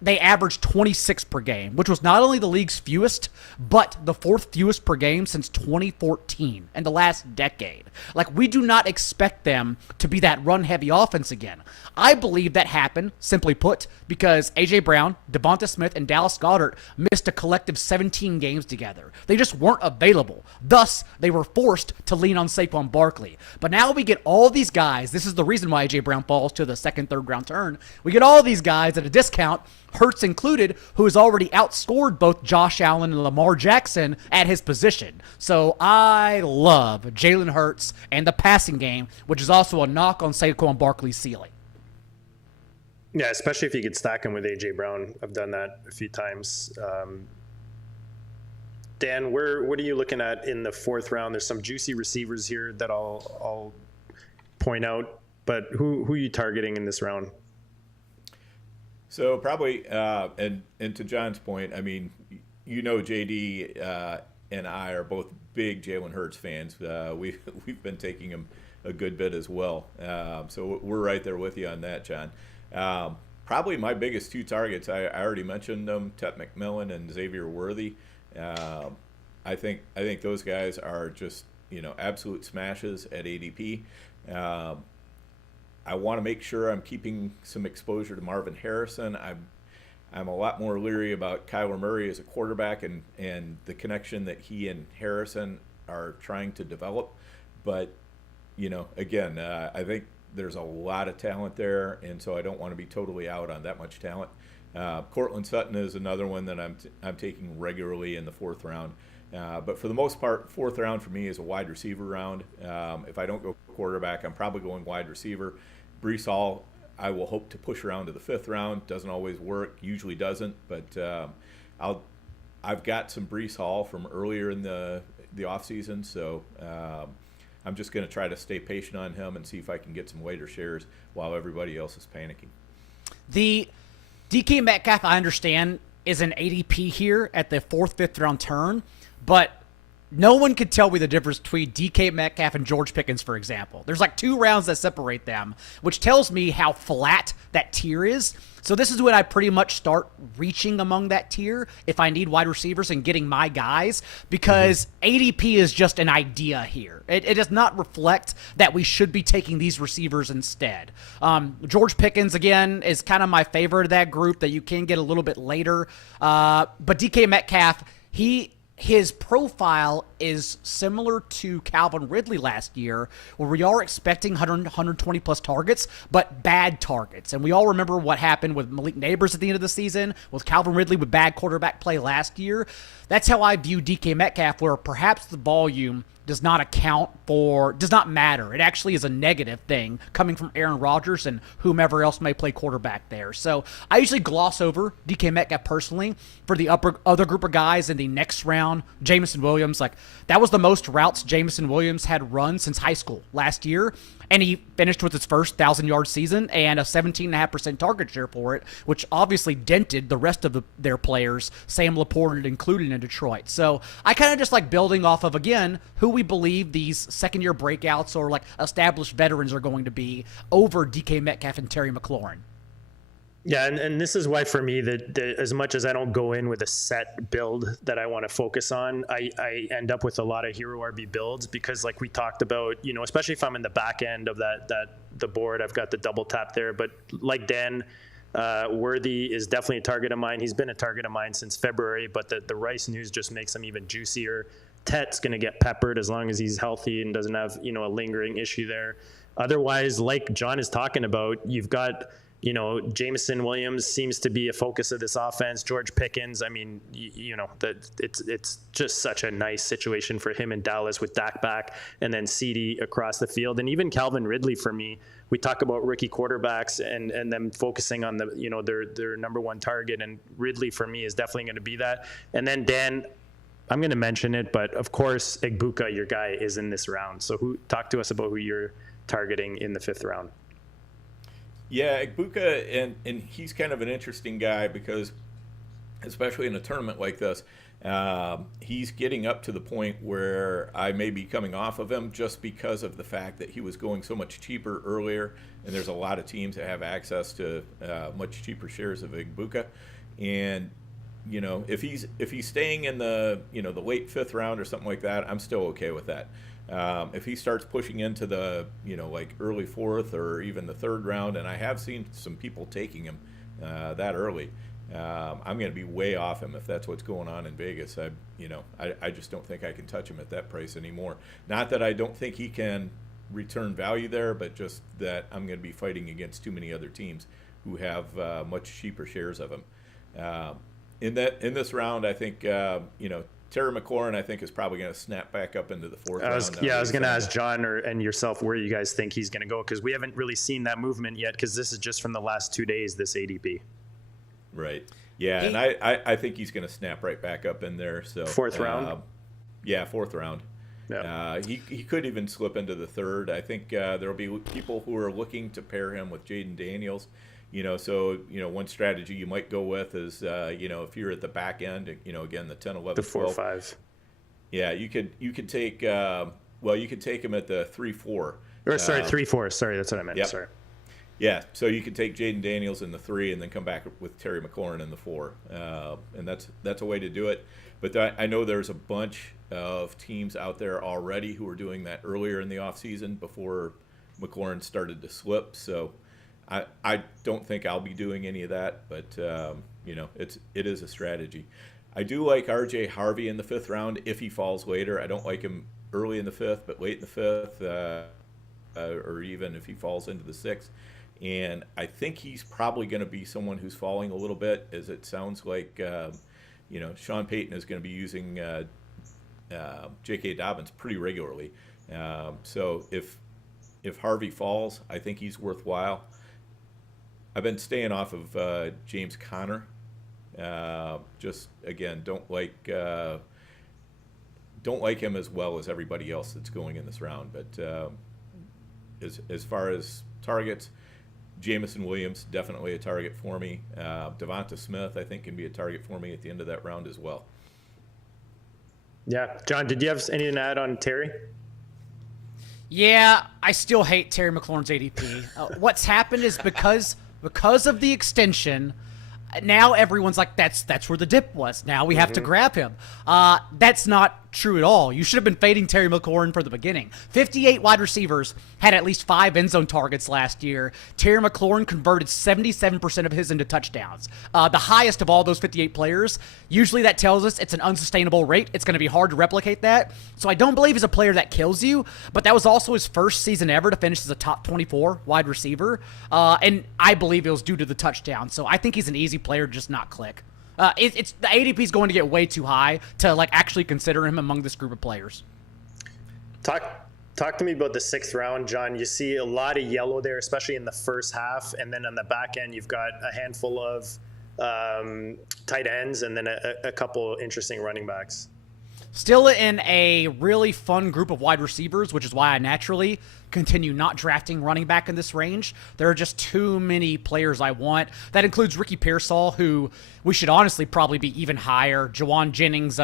they averaged 26 per game, which was not only the league's fewest, but the fourth fewest per game since 2014 and the last decade. Like, we do not expect them to be that run-heavy offense again. I believe that happened, simply put, because A.J. Brown, Devonta Smith, and Dallas Goedert missed a collective 17 games together. They just weren't available. Thus, they were forced to lean on Saquon Barkley. But now we get all these guys. This is the reason why A.J. Brown falls to the second, third round turn. We get all these guys at a discount, Hurts included, who has already outscored both Josh Allen and Lamar Jackson at his position. So I love Jalen Hurts and the passing game, which is also a knock on Saquon Barkley's ceiling. Yeah, especially if you could stack him with A.J. Brown. I've done that a few times. Dan, what are you looking at in the fourth round? There's some juicy receivers here that I'll point out, but who are you targeting in this round? So probably, and to John's point, I mean, you know, JD and I are both big Jalen Hurts fans. We've been taking him a good bit as well. So we're right there with you on that, John. Probably my biggest two targets, I already mentioned them, Tet McMillan and Xavier Worthy. I think those guys are just, you know, absolute smashes at ADP. I want to make sure I'm keeping some exposure to Marvin Harrison. I'm a lot more leery about Kyler Murray as a quarterback and the connection that he and Harrison are trying to develop. But, you know, again, I think there's a lot of talent there, and so I don't want to be totally out on that much talent. Cortland Sutton is another one that I'm taking regularly in the fourth round. But for the most part, fourth round for me is a wide receiver round. If I don't go quarterback, I'm probably going wide receiver. Breece Hall, I will hope to push around to the fifth round. Doesn't always work, usually doesn't. But I've got some Breece Hall from earlier in the offseason, so I'm just going to try to stay patient on him and see if I can get some later shares while everybody else is panicking. The DK Metcalf, I understand, is an ADP here at the fourth, fifth round turn, but no one could tell me the difference between DK Metcalf and George Pickens, for example. There's like 2 rounds that separate them, which tells me how flat that tier is. So this is when I pretty much start reaching among that tier if I need wide receivers and getting my guys, because ADP is just an idea here. It does not reflect that we should be taking these receivers instead. George Pickens, again, is kind of my favorite of that group that you can get a little bit later. But DK Metcalf, his profile is similar to Calvin Ridley last year, where we are expecting 120 plus targets, but bad targets. And we all remember what happened with Malik Neighbors at the end of the season, with Calvin Ridley with bad quarterback play last year. That's how I view DK Metcalf, where perhaps the volume does not matter. It actually is a negative thing coming from Aaron Rodgers and whomever else may play quarterback there. So I usually gloss over DK Metcalf personally. For the other group of guys in the next round, Jameson Williams, like that was the most routes Jameson Williams had run since high school last year. And he finished with his first 1,000-yard season and a 17.5% target share for it, which obviously dented the rest of their players, Sam Laporte included in Detroit. So I kind of just like building off of, again, who we believe these second-year breakouts or like established veterans are going to be over DK Metcalf and Terry McLaurin. Yeah, and this is why for me that as much as I don't go in with a set build that I want to focus on, I end up with a lot of hero RB builds because like we talked about, you know, especially if I'm in the back end of the board, I've got the double tap there. But like Dan, Worthy is definitely a target of mine. He's been a target of mine since February, but the Rice news just makes him even juicier. Tet's going to get peppered as long as he's healthy and doesn't have, you know, a lingering issue there. Otherwise, like John is talking about, you've got, you know, Jameson Williams seems to be a focus of this offense. George Pickens, I mean, you know, it's just such a nice situation for him in Dallas with Dak back and then CD across the field. And even Calvin Ridley for me, we talk about rookie quarterbacks and them focusing on the, you know, their number one target. And Ridley for me is definitely going to be that. And then Dan, I'm going to mention it, but of course, Igbuka, your guy, is in this round. So talk to us about who you're targeting in the 5th round. Yeah, Igbuka, and he's kind of an interesting guy because, especially in a tournament like this, he's getting up to the point where I may be coming off of him just because of the fact that he was going so much cheaper earlier, and there's a lot of teams that have access to much cheaper shares of Igbuka, and you know, if he's staying in the, you know, the late 5th round or something like that, I'm still okay with that. If he starts pushing into the, you know, like early 4th or even the 3rd round, and I have seen some people taking him that early, I'm going to be way off him if that's what's going on in Vegas. I just don't think I can touch him at that price anymore. Not that I don't think he can return value there, but just that I'm going to be fighting against too many other teams who have much cheaper shares of him. In this round, I think you know, Terry McLaurin, I think, is probably going to snap back up into the 4th round. I was going to ask John and yourself where you guys think he's going to go, because we haven't really seen that movement yet, because this is just from the last 2 days, this ADP. Right. Yeah, and I think he's going to snap right back up in there. So 4th round? Yeah, 4th round. Yeah. He could even slip into the 3rd. I think there will be people who are looking to pair him with Jaden Daniels. You know, so, you know, one strategy you might go with is, you know, if you're at the back end, you know, again, the 10, 11, the 12. 4-5. Yeah, you could take, you could take him at the 3-4. Or sorry, 3-4. Sorry, that's what I meant. Yep. Sorry. Yeah, so you could take Jaden Daniels in the 3 and then come back with Terry McLaurin in the 4. And that's a way to do it. But I know there's a bunch of teams out there already who are doing that earlier in the offseason before McLaurin started to slip. So I don't think I'll be doing any of that, but you know, it is a strategy. I do like RJ Harvey in the 5th round if he falls later. I don't like him early in the 5th, but late in the 5th, or even if he falls into the 6th. And I think he's probably going to be someone who's falling a little bit, as it sounds like you know, Sean Payton is going to be using J.K. Dobbins pretty regularly. So if Harvey falls, I think he's worthwhile. I've been staying off of James Conner. Just again, don't like him as well as everybody else that's going in this round. But as far as targets, Jameson Williams definitely a target for me. Devonta Smith, I think, can be a target for me at the end of that round as well. Yeah, John, did you have anything to add on Terry? Yeah, I still hate Terry McLaurin's ADP. What's happened is because of the extension, now everyone's like, that's where the dip was. Now we have to grab him. That's not true at all. You should have been fading Terry McLaurin from the beginning. 58 wide receivers had at least 5 end zone targets last year. Terry McLaurin converted 77% of his into touchdowns. The highest of all those 58 players. Usually that tells us it's an unsustainable rate. It's going to be hard to replicate that. So I don't believe he's a player that kills you, but that was also his first season ever to finish as a top 24 wide receiver. And I believe it was due to the touchdown. So I think he's an easy player to just not click. It's the ADP is going to get way too high to like actually consider him among this group of players. Talk to me about the 6th round, John. You see a lot of yellow there, especially in the first half, and then on the back end, you've got a handful of tight ends and then a couple interesting running backs. Still in a really fun group of wide receivers, which is why I naturally continue not drafting running back in this range. There are just too many players I want. That includes Ricky Pearsall, who we should honestly probably be even higher. Jawan Jennings,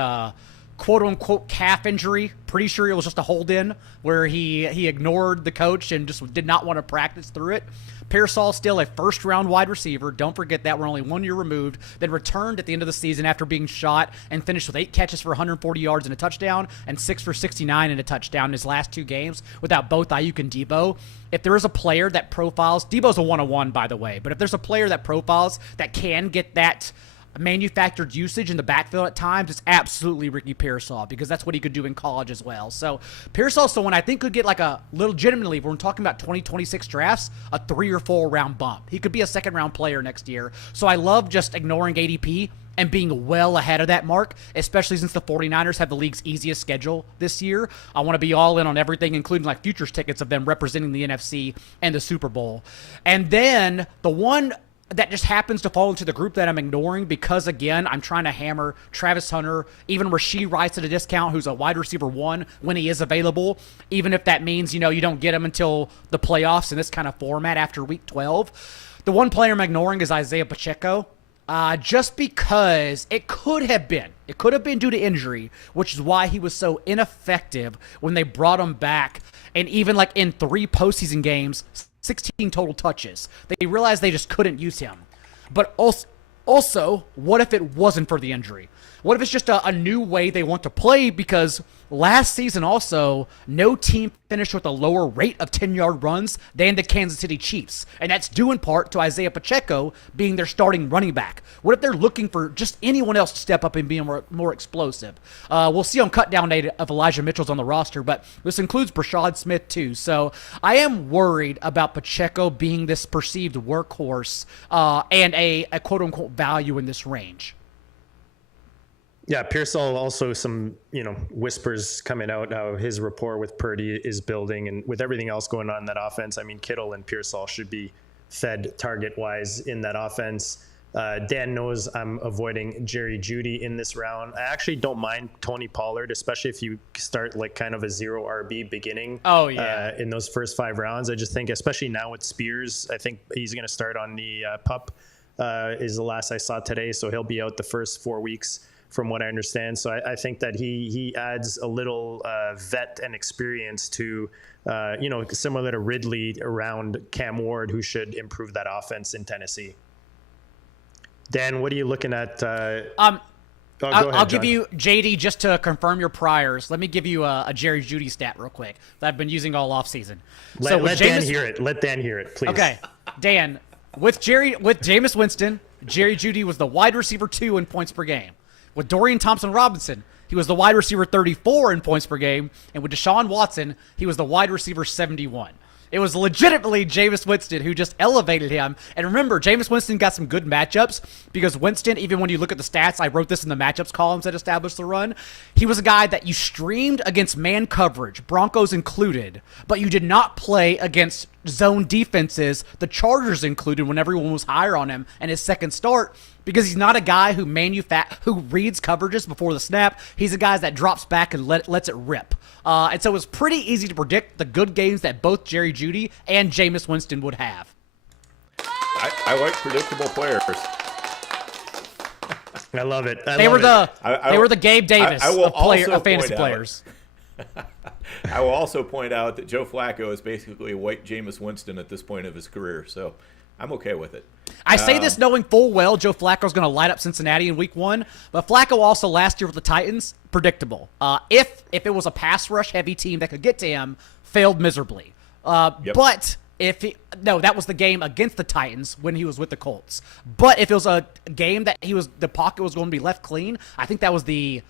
quote-unquote calf injury. Pretty sure it was just a hold-in where he ignored the coach and just did not want to practice through it. Pearsall still a first-round wide receiver. Don't forget that. We're only 1 year removed. Then returned at the end of the season after being shot and finished with 8 catches for 140 yards and a touchdown and 6 for 69 and a touchdown in his last 2 games without both Ayuk and Debo. If there is a player that profiles, Debo's a 101 by the way, but if there's a player that profiles that can get that manufactured usage in the backfield at times, it's absolutely Ricky Pearsall, because that's what he could do in college as well. So Pearsall's someone I think could get like a legitimately, when we're talking about 2026 drafts, a 3 or 4 round bump. He could be a 2nd round player next year. So I love just ignoring ADP and being well ahead of that mark, especially since the 49ers have the league's easiest schedule this year. I want to be all in on everything, including like futures tickets of them representing the NFC and the Super Bowl. And then the one that just happens to fall into the group that I'm ignoring because, again, I'm trying to hammer Travis Hunter, even Rashee Rice at a discount, who's a wide receiver 1 when he is available, even if that means, you don't get him until the playoffs in this kind of format after week 12. The one player I'm ignoring is Isaiah Pacheco, just because it could have been due to injury, which is why he was so ineffective when they brought him back. And even like in 3 postseason games, 16 total touches. They realized they just couldn't use him. But also, what if it wasn't for the injury? What if it's just a new way they want to play? Because last season also, no team finished with a lower rate of 10-yard runs than the Kansas City Chiefs. And that's due in part to Isaiah Pacheco being their starting running back. What if they're looking for just anyone else to step up and be more explosive? We'll see on cut down data of Elijah Mitchell's on the roster, but this includes Brashad Smith too. So I am worried about Pacheco being this perceived workhorse and a quote-unquote value in this range. Yeah, Pearsall also some, whispers coming out how his rapport with Purdy is building, and with everything else going on in that offense, I mean, Kittle and Pearsall should be fed target-wise in that offense. Dan knows I'm avoiding Jerry Jeudy in this round. I actually don't mind Tony Pollard, especially if you start like kind of a 0 RB beginning. Oh, yeah. In those first 5 rounds. I just think, especially now with Spears, I think he's going to start on the PUP is the last I saw today, so he'll be out the first 4 weeks, from what I understand. So I think that he adds a little vet and experience to, similar to Ridley around Cam Ward, who should improve that offense in Tennessee. Dan, what are you looking at? Go ahead, I'll give John. you, JD, just to confirm your priors. Let me give you a Jerry Jeudy stat real quick that I've been using all offseason. Let Dan hear it. Let Dan hear it, please. Okay, Dan, with Jameis Winston, Jerry Jeudy was the wide receiver 2 in points per game. With Dorian Thompson-Robinson, he was the wide receiver 34 in points per game. And with Deshaun Watson, he was the wide receiver 71. It was legitimately Jameis Winston who just elevated him. And remember, Jameis Winston got some good matchups because Winston, even when you look at the stats, I wrote this in the matchups columns that established the run, he was a guy that you streamed against man coverage, Broncos included, but you did not play against zone defenses, the Chargers included, when everyone was higher on him and his second start, because he's not a guy who reads coverages before the snap. He's a guy that drops back and lets it rip. And so it was pretty easy to predict the good games that both Jerry Jeudy and Jameis Winston would have. I like predictable players. I love it. They were the Gabe Davis of fantasy players. I will also point out that Joe Flacco is basically a white Jameis Winston at this point of his career, so I'm okay with it. I say this knowing full well Joe Flacco's going to light up Cincinnati in week 1, but Flacco also last year with the Titans, predictable. If it was a pass rush heavy team that could get to him, failed miserably. Yep. But that was the game against the Titans when he was with the Colts. But if it was a game that the pocket was going to be left clean, I think that was the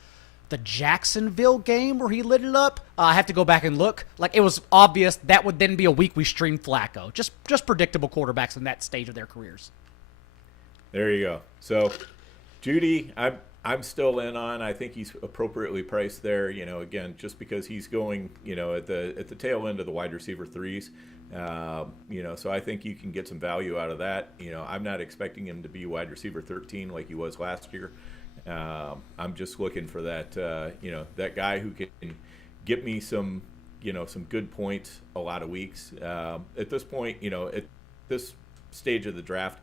Jacksonville game where he lit it up. I have to go back and look. Like, it was obvious that would then be a week we streamed Flacco. Just predictable quarterbacks in that stage of their careers. There you go. So, Jeudy, I'm I'm still in on. I think he's appropriately priced there. Again, just because he's going, at the tail end of the wide receiver threes. So I think you can get some value out of that. I'm not expecting him to be wide receiver 13 like he was last year. I'm just looking for that, that guy who can get me some good points a lot of weeks. At this point, at this stage of the draft,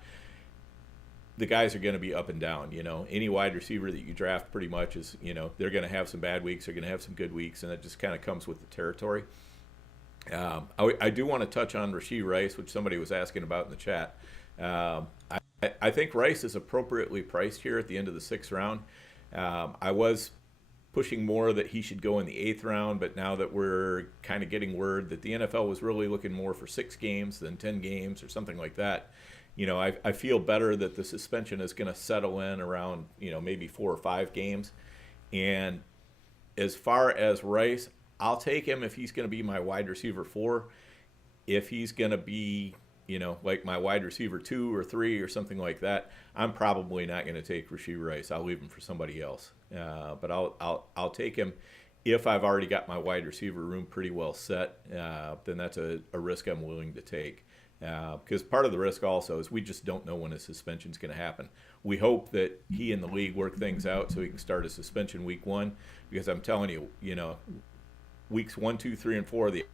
the guys are going to be up and down. Any wide receiver that you draft pretty much is, they're going to have some bad weeks, they're going to have some good weeks, and it just kind of comes with the territory. I do want to touch on Rashee Rice, which somebody was asking about in the chat. I think Rice is appropriately priced here at the end of the 6th round. I was pushing more that he should go in the 8th round, but now that we're kind of getting word that the NFL was really looking more for 6 games than 10 games or something like that, I feel better that the suspension is going to settle in around, maybe 4 or 5 games. And as far as Rice, I'll take him if he's going to be my wide receiver 4. If he's going to be, like my wide receiver 2 or 3 or something like that, I'm probably not going to take Rashee Rice. I'll leave him for somebody else. But I'll take him if I've already got my wide receiver room pretty well set. Then that's a risk I'm willing to take. Because part of the risk also is we just don't know when a suspension is going to happen. We hope that he and the league work things out so he can start a suspension week 1. Because I'm telling you, weeks 1, 2, 3, and 4 are the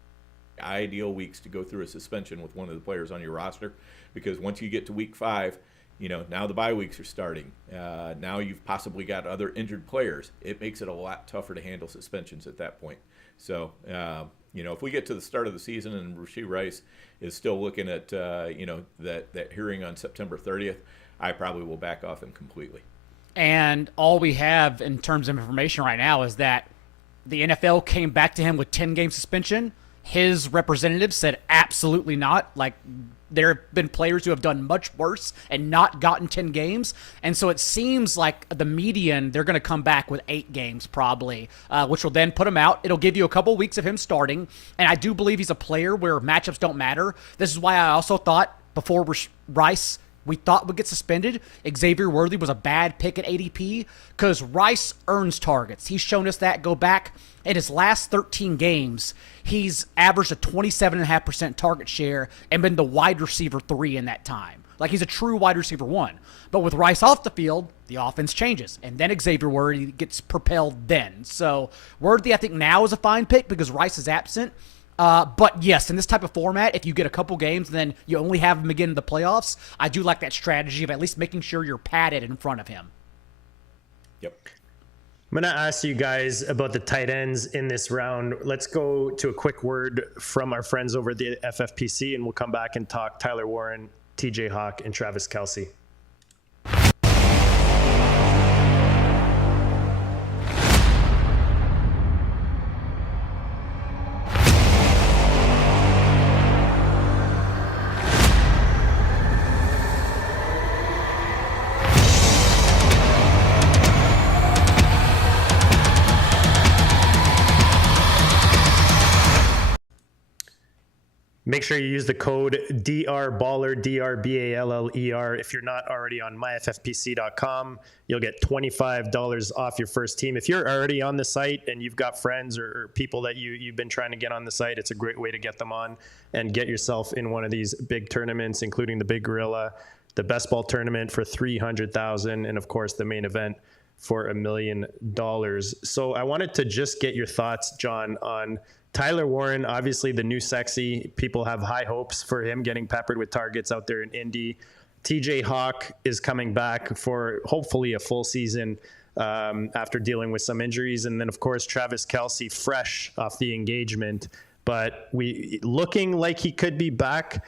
ideal weeks to go through a suspension with one of the players on your roster. Because once you get to week 5, now the bye weeks are starting. Now you've possibly got other injured players. It makes it a lot tougher to handle suspensions at that point. So, if we get to the start of the season and Rashee Rice is still looking at, that hearing on September 30th, I probably will back off him completely. And all we have in terms of information right now is that the NFL came back to him with 10-game suspension. His representative said absolutely not. Like, there have been players who have done much worse and not gotten 10 games. And so it seems like the median, they're going to come back with 8 games probably, which will then put him out. It'll give you a couple weeks of him starting. And I do believe he's a player where matchups don't matter. This is why I also thought before Rice we thought would get suspended, Xavier Worthy was a bad pick at ADP because Rice earns targets. He's shown us that. Go back in his last 13 games, he's averaged a 27.5% target share and been the wide receiver 3 in that time. Like, he's a true wide receiver 1. But with Rice off the field, the offense changes. And then Xavier Worthy gets propelled then. So Worthy, I think, now is a fine pick because Rice is absent. But yes, in this type of format, if you get a couple games and then you only have him again in the playoffs, I do like that strategy of at least making sure you're padded in front of him. Yep. I'm going to ask you guys about the tight ends in this round. Let's go to a quick word from our friends over at the FFPC, and we'll come back and talk Tyler Warren, TJ Hawk, and Travis Kelce. Make sure you use the code DRBALLER, DRBALLER. If you're not already on myffpc.com, you'll get $25 off your first team. If you're already on the site and you've got friends or people that you've been trying to get on the site, it's a great way to get them on and get yourself in one of these big tournaments, including the Big Gorilla, the Best Ball Tournament for $300,000, and of course the main event for $1 million. So I wanted to just get your thoughts, John, on Tyler Warren, obviously the new sexy. People have high hopes for him getting peppered with targets out there in Indy. TJ Hawk is coming back for hopefully a full season after dealing with some injuries. And then, of course, Travis Kelce, fresh off the engagement. But looking like he could be back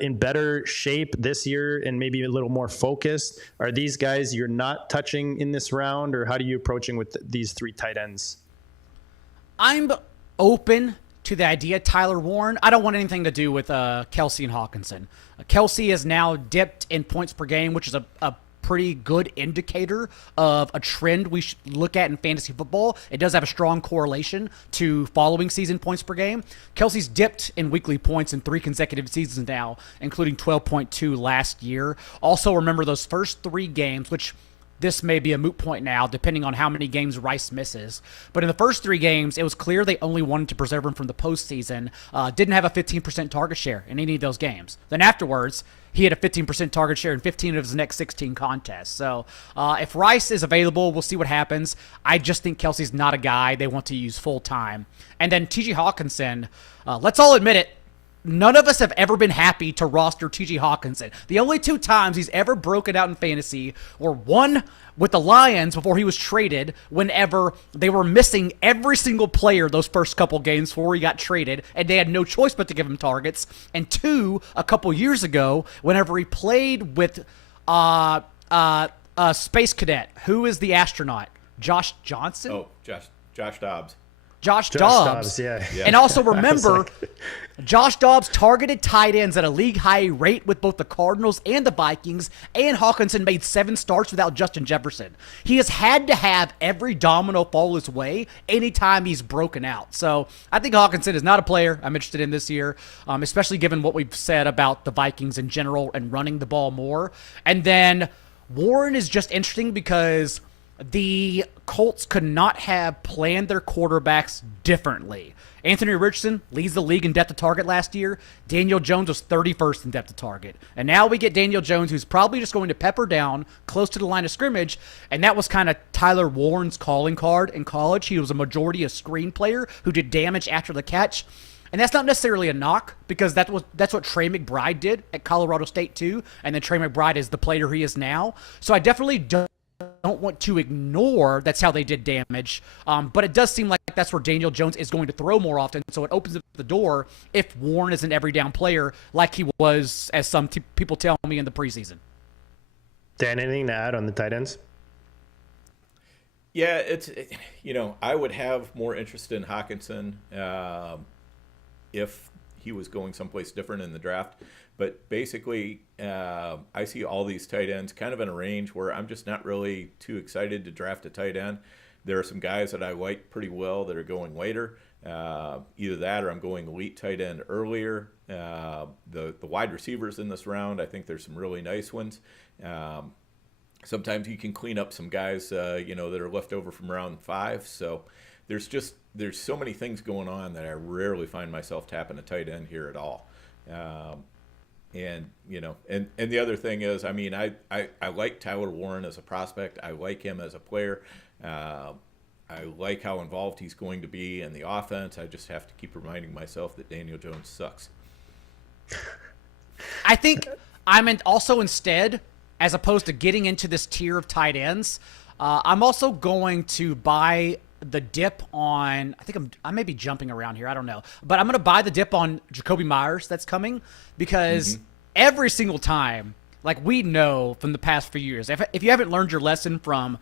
in better shape this year and maybe a little more focused. Are these guys you're not touching in this round, or how do you approaching with these 3 tight ends? I'm open to the idea Tyler Warren. I don't want anything to do with Kelce and Hawkinson. Kelce has now dipped in points per game, which is a pretty good indicator of a trend we should look at in fantasy football. It does have a strong correlation to following season points per game. Kelce's dipped in weekly points in 3 consecutive seasons now, including 12.2 last year. Also, remember those first 3 games, which this may be a moot point now, depending on how many games Rice misses. But in the first 3 games, it was clear they only wanted to preserve him from the postseason. Didn't have a 15% target share in any of those games. Then afterwards, he had a 15% target share in 15 of his next 16 contests. So if Rice is available, we'll see what happens. I just think Kelsey's not a guy they want to use full time. And then T.J. Hawkinson, let's all admit it, none of us have ever been happy to roster T.J. Hawkinson. The only 2 times he's ever broken out in fantasy were one with the Lions before he was traded, whenever they were missing every single player those first couple games before he got traded, and they had no choice but to give him targets. And 2, a couple years ago, whenever he played with Space Cadet. Who is the astronaut? Josh Johnson? Oh, Josh Dobbs. Josh Dobbs. Yeah. And also remember, Josh Dobbs targeted tight ends at a league-high rate with both the Cardinals and the Vikings, and Hawkinson made 7 starts without Justin Jefferson. He has had to have every domino fall his way anytime he's broken out. So I think Hawkinson is not a player I'm interested in this year, especially given what we've said about the Vikings in general and running the ball more. And then Warren is just interesting because the Colts could not have planned their quarterbacks differently. Anthony Richardson leads the league in depth of target last year. Daniel Jones was 31st in depth of target. And now we get Daniel Jones, who's probably just going to pepper down close to the line of scrimmage. And that was kind of Tyler Warren's calling card in college. He was a majority a screen player who did damage after the catch. And that's not necessarily a knock, because that's what Trey McBride did at Colorado State too. And then Trey McBride is the player he is now. So I definitely don't want to ignore that's how they did damage, but it does seem like that's where Daniel Jones is going to throw more often, so it opens up the door if Warren is an every down player like he was, as some people tell me, in the preseason. Dan, anything to add on the tight ends? Yeah, I would have more interest in Hawkinson if he was going someplace different in the draft. But basically, I see all these tight ends kind of in a range where I'm just not really too excited to draft a tight end. There are some guys that I like pretty well that are going later. Either that or I'm going elite tight end earlier. The wide receivers in this round, I think there's some really nice ones. Sometimes you can clean up some guys, that are left over from round 5. So there's so many things going on that I rarely find myself tapping a tight end here at all. And the other thing is, I mean, I like Tyler Warren as a prospect. I like him as a player. I like how involved he's going to be in the offense. I just have to keep reminding myself that Daniel Jones sucks. I think I'm also instead, as opposed to getting into this tier of tight ends, I'm also going to buy the dip on, I may be jumping around here, I don't know, but I'm going to buy the dip on Jacoby Myers that's coming, because every single time, like we know from the past few years, if you haven't learned your lesson from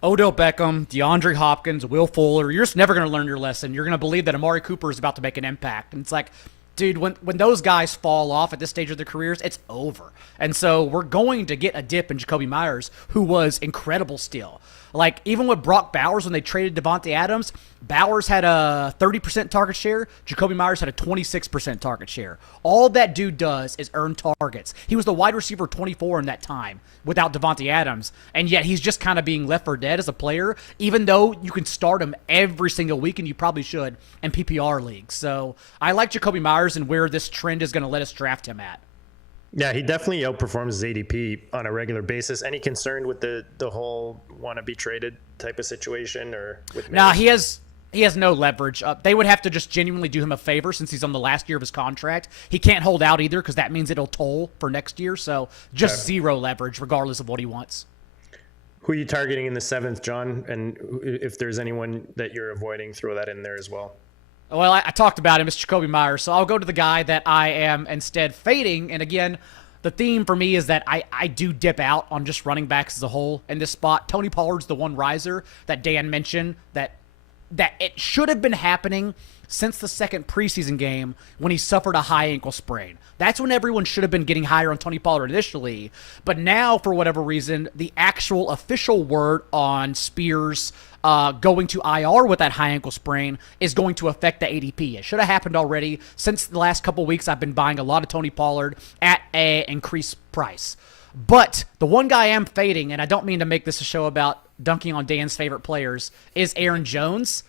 Odell Beckham, DeAndre Hopkins, Will Fuller, you're just never going to learn your lesson. You're going to believe that Amari Cooper is about to make an impact. And it's like, dude, when those guys fall off at this stage of their careers, it's over. And so we're going to get a dip in Jacoby Myers, who was incredible still. Like, even with Brock Bowers, when they traded Devontae Adams, Bowers had a 30% target share. Jacoby Myers had a 26% target share. All that dude does is earn targets. He was the wide receiver 24 in that time without Devontae Adams, and yet he's just kind of being left for dead as a player, even though you can start him every single week, and you probably should in PPR leagues. So I like Jacoby Myers and where this trend is going to let us draft him at. Yeah, he definitely outperforms his ADP on a regular basis. Any concern with the whole want to be traded type of situation, or with? Nah, he has no leverage. They would have to just genuinely do him a favor since he's on the last year of his contract. He can't hold out either, because that means it'll toll for next year. So just zero leverage, regardless of what he wants. Who are you targeting in the 7th, John? And if there's anyone that you're avoiding, throw that in there as well. Well, I talked about him. It's Jacoby Myers, so I'll go to the guy that I am instead fading. And again, the theme for me is that I do dip out on just running backs as a whole in this spot. Tony Pollard's the one riser that Dan mentioned that it should have been happening since the second preseason game when he suffered a high ankle sprain. That's when everyone should have been getting higher on Tony Pollard initially. But now, for whatever reason, the actual official word on Spears going to IR with that high ankle sprain is going to affect the ADP. It should have happened already. Since the last couple weeks, I've been buying a lot of Tony Pollard at an increased price. But the one guy I'm fading, and I don't mean to make this a show about dunking on Dan's favorite players, is Aaron Jones.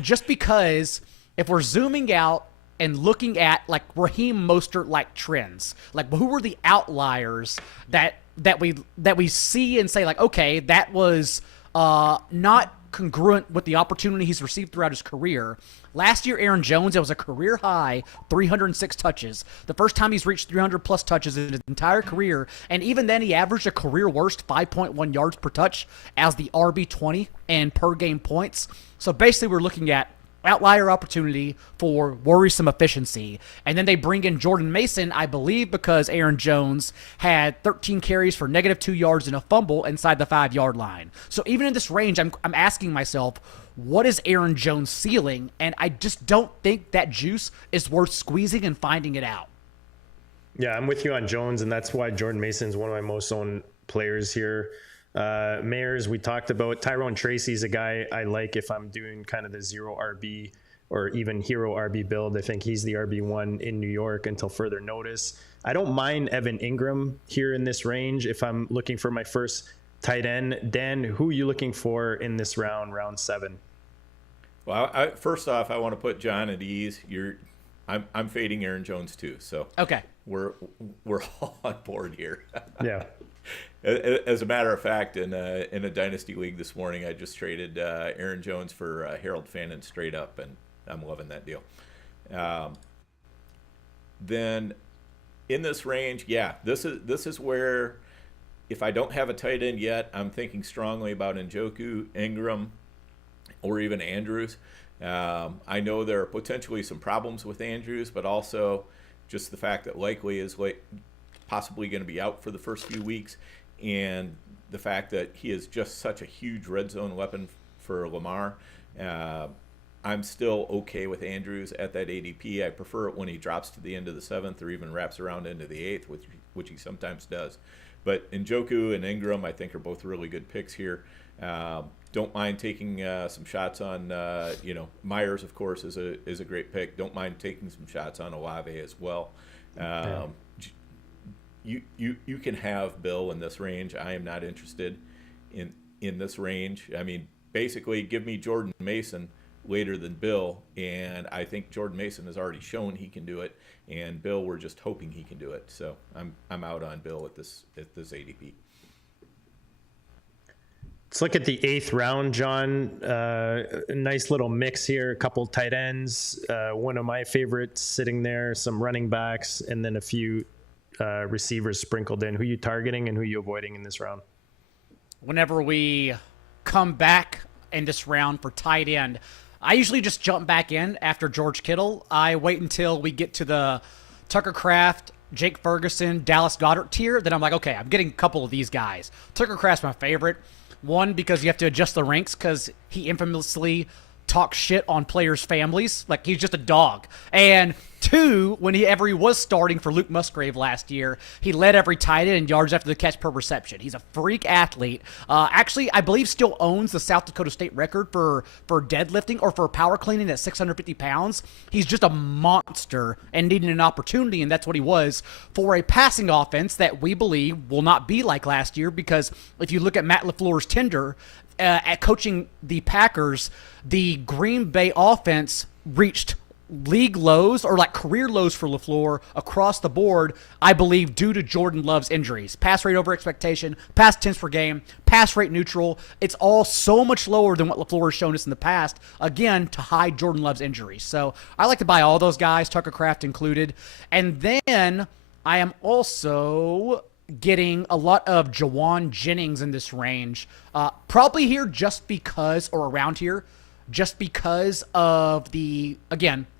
Just because if we're zooming out and looking at like Raheem Mostert-like trends, like who were the outliers that we see and say like, okay, that was not congruent with the opportunity he's received throughout his career. Last year, Aaron Jones, it was a career high 306 touches. The first time he's reached 300 plus touches in his entire career. And even then, he averaged a career worst 5.1 yards per touch as the RB20 and per game points. So basically, we're looking at outlier opportunity for worrisome efficiency. And then they bring in Jordan Mason, I believe, because Aaron Jones had 13 carries for -2 yards and a fumble inside the 5-yard line. So even in this range, I'm asking myself, what is Aaron Jones' ceiling? And I just don't think that juice is worth squeezing and finding it out. Yeah, I'm with you on Jones, and that's why Jordan Mason is one of my most owned players here. Mayers, we talked about. Tyrone Tracy's a guy I like if I'm doing kind of the 0 RB or even hero RB build. I think he's the RB1 in New York until further notice. I don't mind Evan Ingram here in this range if I'm looking for my first tight end. Dan, who are you looking for in this round 7? Well, first off, I want to put John at ease. I'm fading Aaron Jones too, so okay, we're all on board here. Yeah. As a matter of fact, in a dynasty league this morning, I just traded Aaron Jones for Harold Fannin straight up, and I'm loving that deal. Then in this range, yeah, this is where if I don't have a tight end yet, I'm thinking strongly about Njoku, Ingram, or even Andrews. I know there are potentially some problems with Andrews, but also just the fact that likely is possibly going to be out for the first few weeks, and the fact that he is just such a huge red zone weapon for Lamar. I'm still okay with Andrews at that ADP. I prefer it when he drops to the end of the 7th or even wraps around into the 8th, which he sometimes does. But Njoku and Ingram, I think, are both really good picks here. Don't mind taking some shots on, Myers, of course, is a great pick. Don't mind taking some shots on Olave as well. You can have Bill in this range. I am not interested in this range. I mean, basically, give me Jordan Mason later than Bill, and I think Jordan Mason has already shown he can do it, and Bill, we're just hoping he can do it. So I'm out on Bill at this ADP. Let's look at the 8th round, John. A nice little mix here. A couple tight ends. One of my favorites sitting there. Some running backs, and then a few receivers sprinkled in. Who are you targeting and who are you avoiding in this round? Whenever we come back in this round for tight end, I usually just jump back in after George Kittle. I wait until we get to the Tucker Kraft, Jake Ferguson, Dallas Goedert tier. Then I'm like, okay, I'm getting a couple of these guys. Tucker Kraft's my favorite. One, because you have to adjust the ranks because he infamously talks shit on players' families. Like, he's just a dog. And 2, whenever he was starting for Luke Musgrave last year, he led every tight end in yards after the catch per reception. He's a freak athlete. Actually, I believe still owns the South Dakota State record for deadlifting or for power cleaning at 650 pounds. He's just a monster and needing an opportunity, and that's what he was for a passing offense that we believe will not be like last year, because if you look at Matt LaFleur's tenure at coaching the Packers, the Green Bay offense reached league lows or like career lows for LaFleur across the board, I believe, due to Jordan Love's injuries. Pass rate over expectation, pass attempts per game, pass rate neutral. It's all so much lower than what LaFleur has shown us in the past, again, to hide Jordan Love's injuries. So I like to buy all those guys, Tucker Kraft included. And then I am also getting a lot of Jawan Jennings in this range. Probably here just because, or around here, just because of the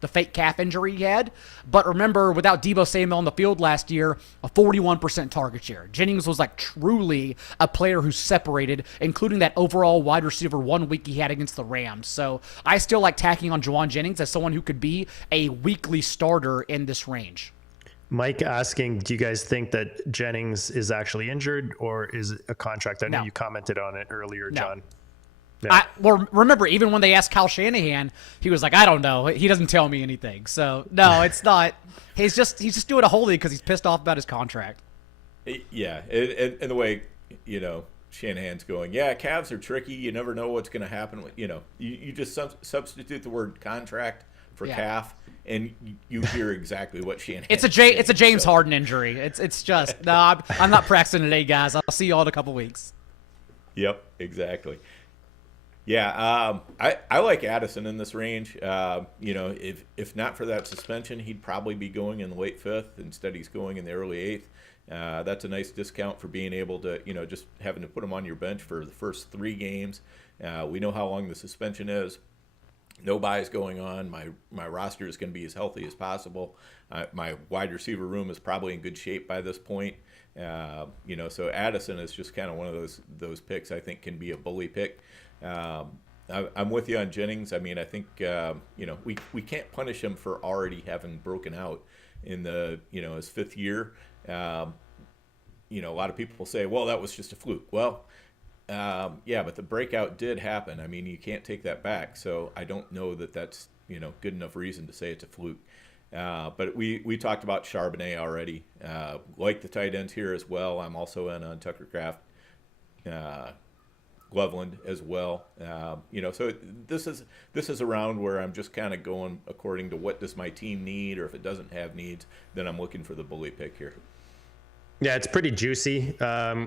fake calf injury he had. But remember, without Deebo Samuel on the field last year, a 41% target share. Jennings was like truly a player who separated, including that overall wide receiver 1 week he had against the Rams. So I still like tacking on Jawan Jennings as someone who could be a weekly starter in this range. Mike asking, do you guys think that Jennings is actually injured or is it a contract? I know you commented on it earlier, John. Yeah. Well, remember, even when they asked Kyle Shanahan, he was like, I don't know. He doesn't tell me anything. So, no, it's not. He's just doing a holding because he's pissed off about his contract. Yeah, and the way, Shanahan's going, yeah, Cavs are tricky. You never know what's going to happen. You just substitute the word contract for calf, and you hear exactly what Shanahan. It's a James Harden injury. It's just no. I'm not practicing today, guys. I'll see you all in a couple weeks. Yep, exactly. Yeah, I like Addison in this range. If not for that suspension, he'd probably be going in the late fifth. Instead, he's going in the early eighth. That's a nice discount for being able to, just having to put him on your bench for the first 3 games. We know how long the suspension is. No buys going on. My roster is going to be as healthy as possible. My wide receiver room is probably in good shape by this point. So Addison is just kind of one of those picks I think can be a bully pick. I'm with you on Jennings. I mean, I think we can't punish him for already having broken out in the his 5th year. A lot of people say, well, that was just a fluke. Well, yeah, but the breakout did happen. I mean, you can't take that back. So I don't know that that's good enough reason to say it's a fluke. But we talked about Charbonnet already. Like the tight ends here as well. I'm also in on Tucker Kraft, Loveland as well. So this is a round where I'm just kind of going according to what does my team need, or if it doesn't have needs, then I'm looking for the bully pick here. Yeah, it's pretty juicy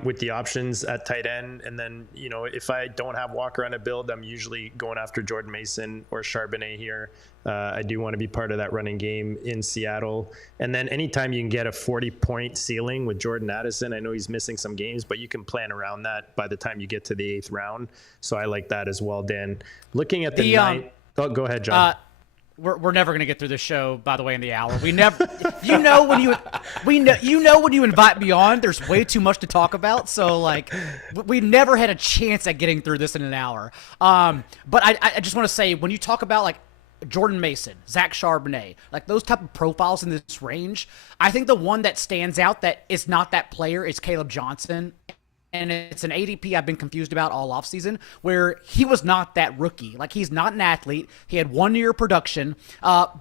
with the options at tight end. And then, if I don't have Walker on a build, I'm usually going after Jordan Mason or Charbonnet here. I do want to be part of that running game in Seattle. And then anytime you can get a 40-point ceiling with Jordan Addison, I know he's missing some games, but you can plan around that by the time you get to the 8th round. So I like that as well, Dan. Looking at the ninth. Oh, go ahead, John. We're never gonna get through this show, by the way, in the hour. We never, when you invite me on, there's way too much to talk about. So we never had a chance at getting through this in an hour. But I just want to say, when you talk about Jordan Mason, Zach Charbonnet, those type of profiles in this range, I think the one that stands out that is not that player is Caleb Johnson. And it's an ADP I've been confused about all offseason, where he was not that rookie. He's not an athlete. He had 1 year production.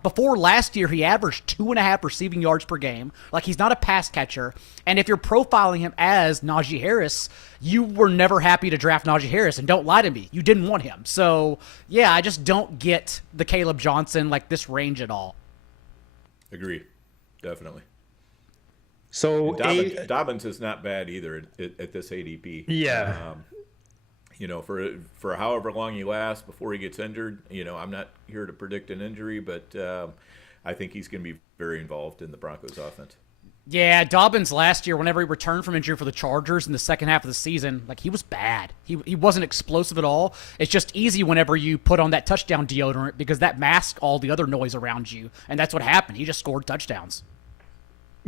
Before last year, he averaged 2.5 receiving yards per game. He's not a pass catcher. And if you're profiling him as Najee Harris, you were never happy to draft Najee Harris. And don't lie to me, you didn't want him. So, yeah, I just don't get the Caleb Johnson, this range at all. Agree. Definitely. So Dobbins is not bad either at this ADP. Yeah. For however long he lasts before he gets injured, I'm not here to predict an injury, but I think he's going to be very involved in the Broncos offense. Yeah, Dobbins last year, whenever he returned from injury for the Chargers in the second half of the season, he was bad. He wasn't explosive at all. It's just easy whenever you put on that touchdown deodorant because that masks all the other noise around you, and that's what happened. He just scored touchdowns.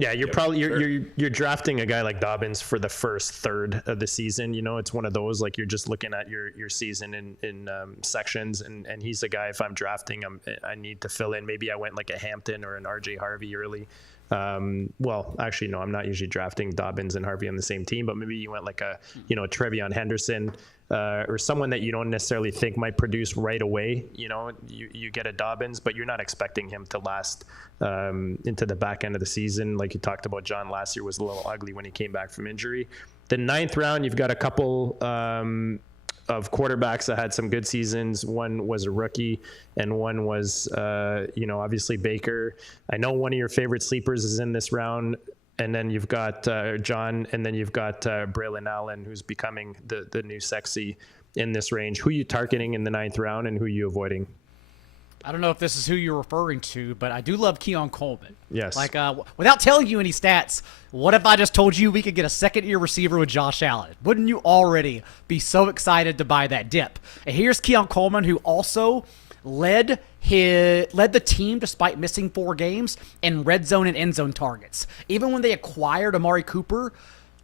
Yeah, you're drafting a guy like Dobbins for the first third of the season. It's one of those you're just looking at your season in sections, and he's a guy. If I'm drafting, I need to fill in. Maybe I went a Hampton or an RJ Harvey early. Well, actually, no, I'm not usually drafting Dobbins and Harvey on the same team, but maybe you went a Trevion Henderson or someone that you don't necessarily think might produce right away. You get a Dobbins, but you're not expecting him to last into the back end of the season. Like you talked about, John, last year was a little ugly when he came back from injury. The 9th round, you've got a couple of quarterbacks that had some good seasons. One was a rookie, and one was, obviously Baker. I know one of your favorite sleepers is in this round. And then you've got John, and then you've got Braylon Allen, who's becoming the new sexy in this range. Who are you targeting in the 9th round, and who are you avoiding? I don't know if this is who you're referring to, but I do love Keon Coleman. Yes. Without telling you any stats, what if I just told you we could get a second-year receiver with Josh Allen? Wouldn't you already be so excited to buy that dip? And here's Keon Coleman, who also led the team despite missing 4 games in red zone and end zone targets. Even when they acquired Amari Cooper,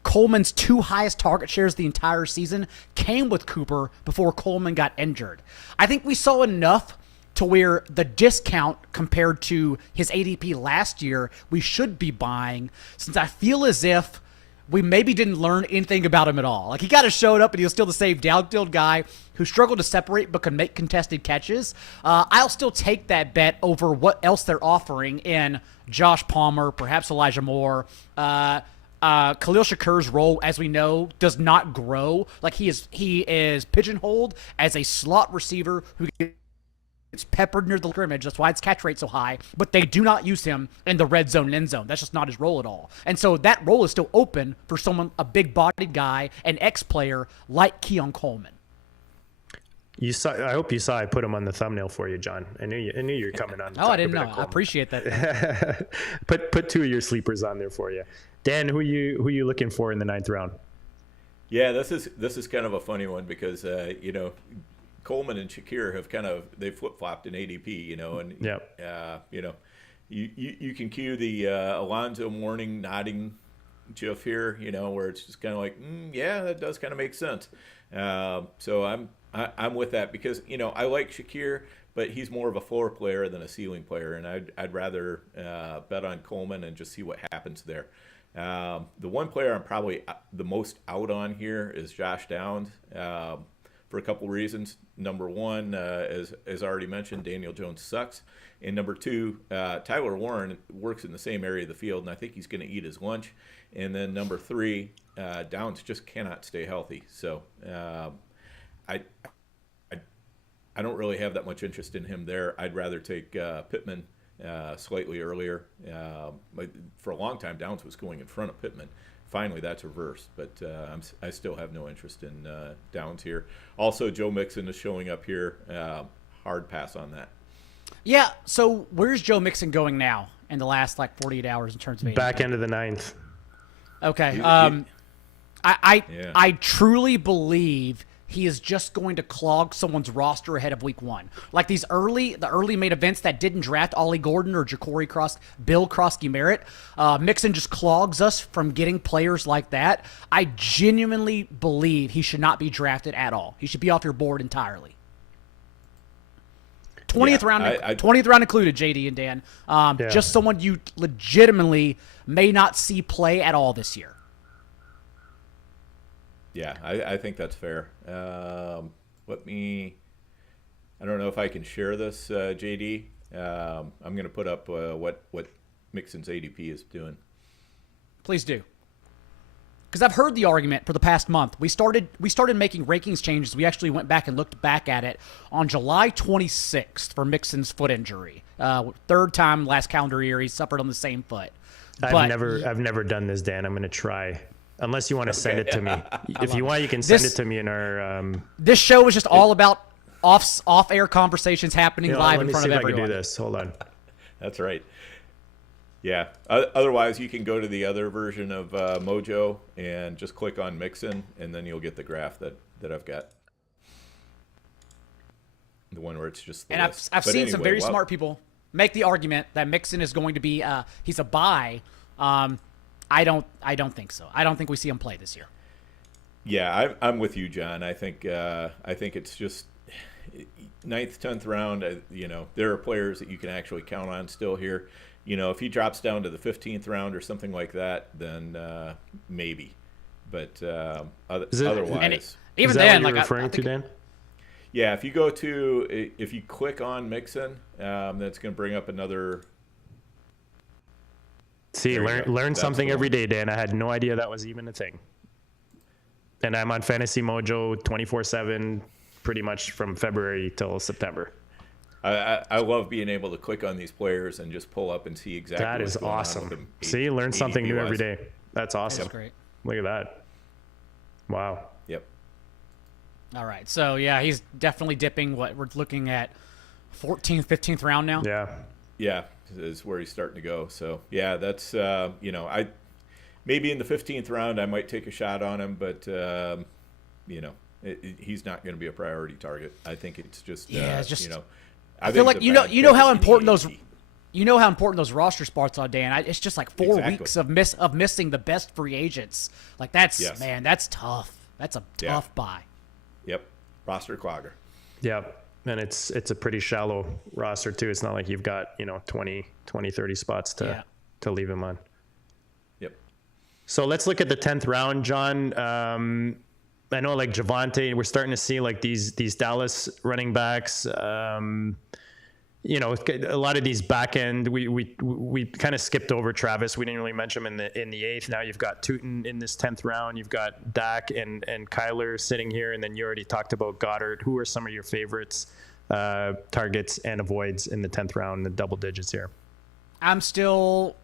Coleman's 2 highest target shares the entire season came with Cooper before Coleman got injured. I think we saw enough to where the discount compared to his ADP last year we should be buying, since I feel as if we maybe didn't learn anything about him at all. He kind of showed up and he was still the same downfield guy who struggled to separate but could make contested catches. I'll still take that bet over what else they're offering in Josh Palmer, perhaps Elijah Moore. Khalil Shakur's role, as we know, does not grow. Like he is pigeonholed as a slot receiver who gets peppered near the scrimmage. That's why its catch rate so high. But they do not use him in the red zone and end zone. That's just not his role at all. And so that role is still open for someone, a big-bodied guy, an ex-player like Keon Coleman. You saw. I hope you saw. I put him on the thumbnail for you, John. I knew you were coming on. Oh, I didn't know. I appreciate that. put two of your sleepers on there for you. Dan, who you looking for in the 9th round? Yeah, this is kind of a funny one because Coleman and Shakir have they flip flopped in ADP, and you can cue the Alonzo Mourning nodding GIF here, where it's just kind of like, yeah, that does kind of make sense. So I'm with that because I like Shakir, but he's more of a floor player than a ceiling player, and I'd rather bet on Coleman and just see what happens there. The one player I'm probably the most out on here is Josh Downs for a couple reasons. Number one, as already mentioned, Daniel Jones sucks, and number two, Tyler Warren works in the same area of the field, and I think he's going to eat his lunch. And then number three, Downs just cannot stay healthy. So I don't really have that much interest in him there. I'd rather take Pittman slightly earlier. For a long time, Downs was going in front of Pittman. Finally, that's reversed, but I still have no interest in Downs here. Also, Joe Mixon is showing up here. Hard pass on that. Yeah, so where's Joe Mixon going now in the last 48 hours in terms of ADP? Back end of the 9th. Okay. I truly believe he is just going to clog someone's roster ahead of week 1. Like the early made events that didn't draft Ollie Gordon or Bill Krosky-Merritt. Mixon just clogs us from getting players like that. I genuinely believe he should not be drafted at all. He should be off your board entirely. 20th round included, JD and Dan. Just someone you legitimately may not see play at all this year. Yeah, I think that's fair. I don't know if I can share this, JD. I'm going to put up what Mixon's ADP is doing. Please do. Because I've heard the argument for the past month. We started making rankings changes. We actually went back and looked back at it on July 26th for Mixon's foot injury. 3rd time last calendar year he suffered on the same foot. I've never done this, Dan. I'm going to try. Unless you want to send it to me. If you want, you can send it to me in our... This show is just all about off-air conversations happening live in front of everyone. Let me see if I can do this. Hold on. That's right. Yeah. Otherwise, you can go to the other version of Mojo and just click on Mixon, and then you'll get the graph that I've got. The one where it's just the list. I've seen some very smart people make the argument that Mixon is going to be he's a buy. I don't think so. I don't think we see him play this year. Yeah, I'm with you, John. I think it's just 9th, 10th round. There are players that you can actually count on still here. If he drops down to the 15th round or something like that, then maybe. But otherwise, even is that then, what you're referring to, Dan? Yeah, if you click on Mixon, that's going to bring up another. See, learn something every day, Dan. I had no idea that was even a thing. And I'm on Fantasy Mojo 24/7, pretty much from February till September. I love being able to click on these players and just pull up and see exactly. That is awesome. See, learn something new every day. That's awesome. That's great. Look at that. Wow. Yep. All right. So yeah, he's definitely dipping. What we're looking at, 14th, 15th round now. Yeah, is where he's starting to go. So yeah, that's I maybe in the 15th round I might take a shot on him, but he's not going to be a priority target. I think it's just I feel like how important those roster spots are, Dan. It's just like 4 weeks of missing the best free agents. Like that's tough. That's a tough buy. Yep, roster clogger. Yep. And it's a pretty shallow roster too. It's not like you've got 20, 30 spots to leave him on. Yep. So let's look at the 10th round, John. I know like Javonte, we're starting to see like these Dallas running backs. a lot of these back end, we kind of skipped over Travis. We didn't really mention him in the 8th. Now you've got Tootin in this 10th round. You've got Dak and Kyler sitting here, and then you already talked about Goddard. Who are some of your favorites, targets and avoids in the 10th round, the double digits here? I still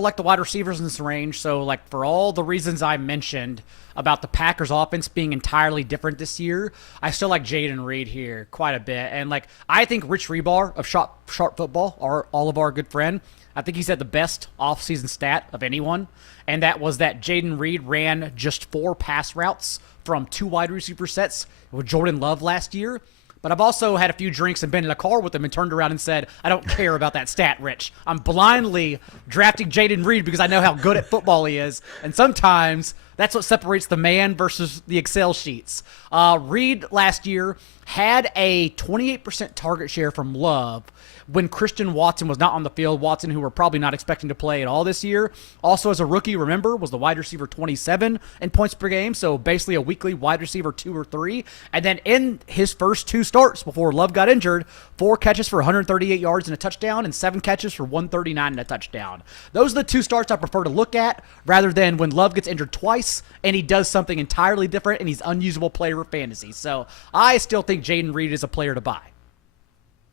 like the wide receivers in this range. So, like, for all the reasons I mentioned about the Packers offense being entirely different this year, I still like Jayden Reed here quite a bit. And, like, I think Rich Rebar of Sharp Football, all of our good friend, I think he's had the best offseason stat of anyone. And that was that Jayden Reed ran just 4 pass routes from 2 wide receiver sets with Jordan Love last year. But I've also had a few drinks and been in a car with him and turned around and said, I don't care about that stat, Rich. I'm blindly drafting Jayden Reed because I know how good at football he is. And sometimes that's what separates the man versus the Excel sheets. Reed last year had a 28% target share from Love when Christian Watson was not on the field. Watson, who we're probably not expecting to play at all this year. Also, as a rookie, remember, was the wide receiver 27 in points per game, so basically a weekly wide receiver 2 or 3. And then in his first 2 starts before Love got injured, 4 catches for 138 yards and a touchdown, and 7 catches for 139 and a touchdown. Those are the 2 starts I prefer to look at, rather than when Love gets injured twice and he does something entirely different and he's unusable player for fantasy. So I still think Jayden Reed is a player to buy.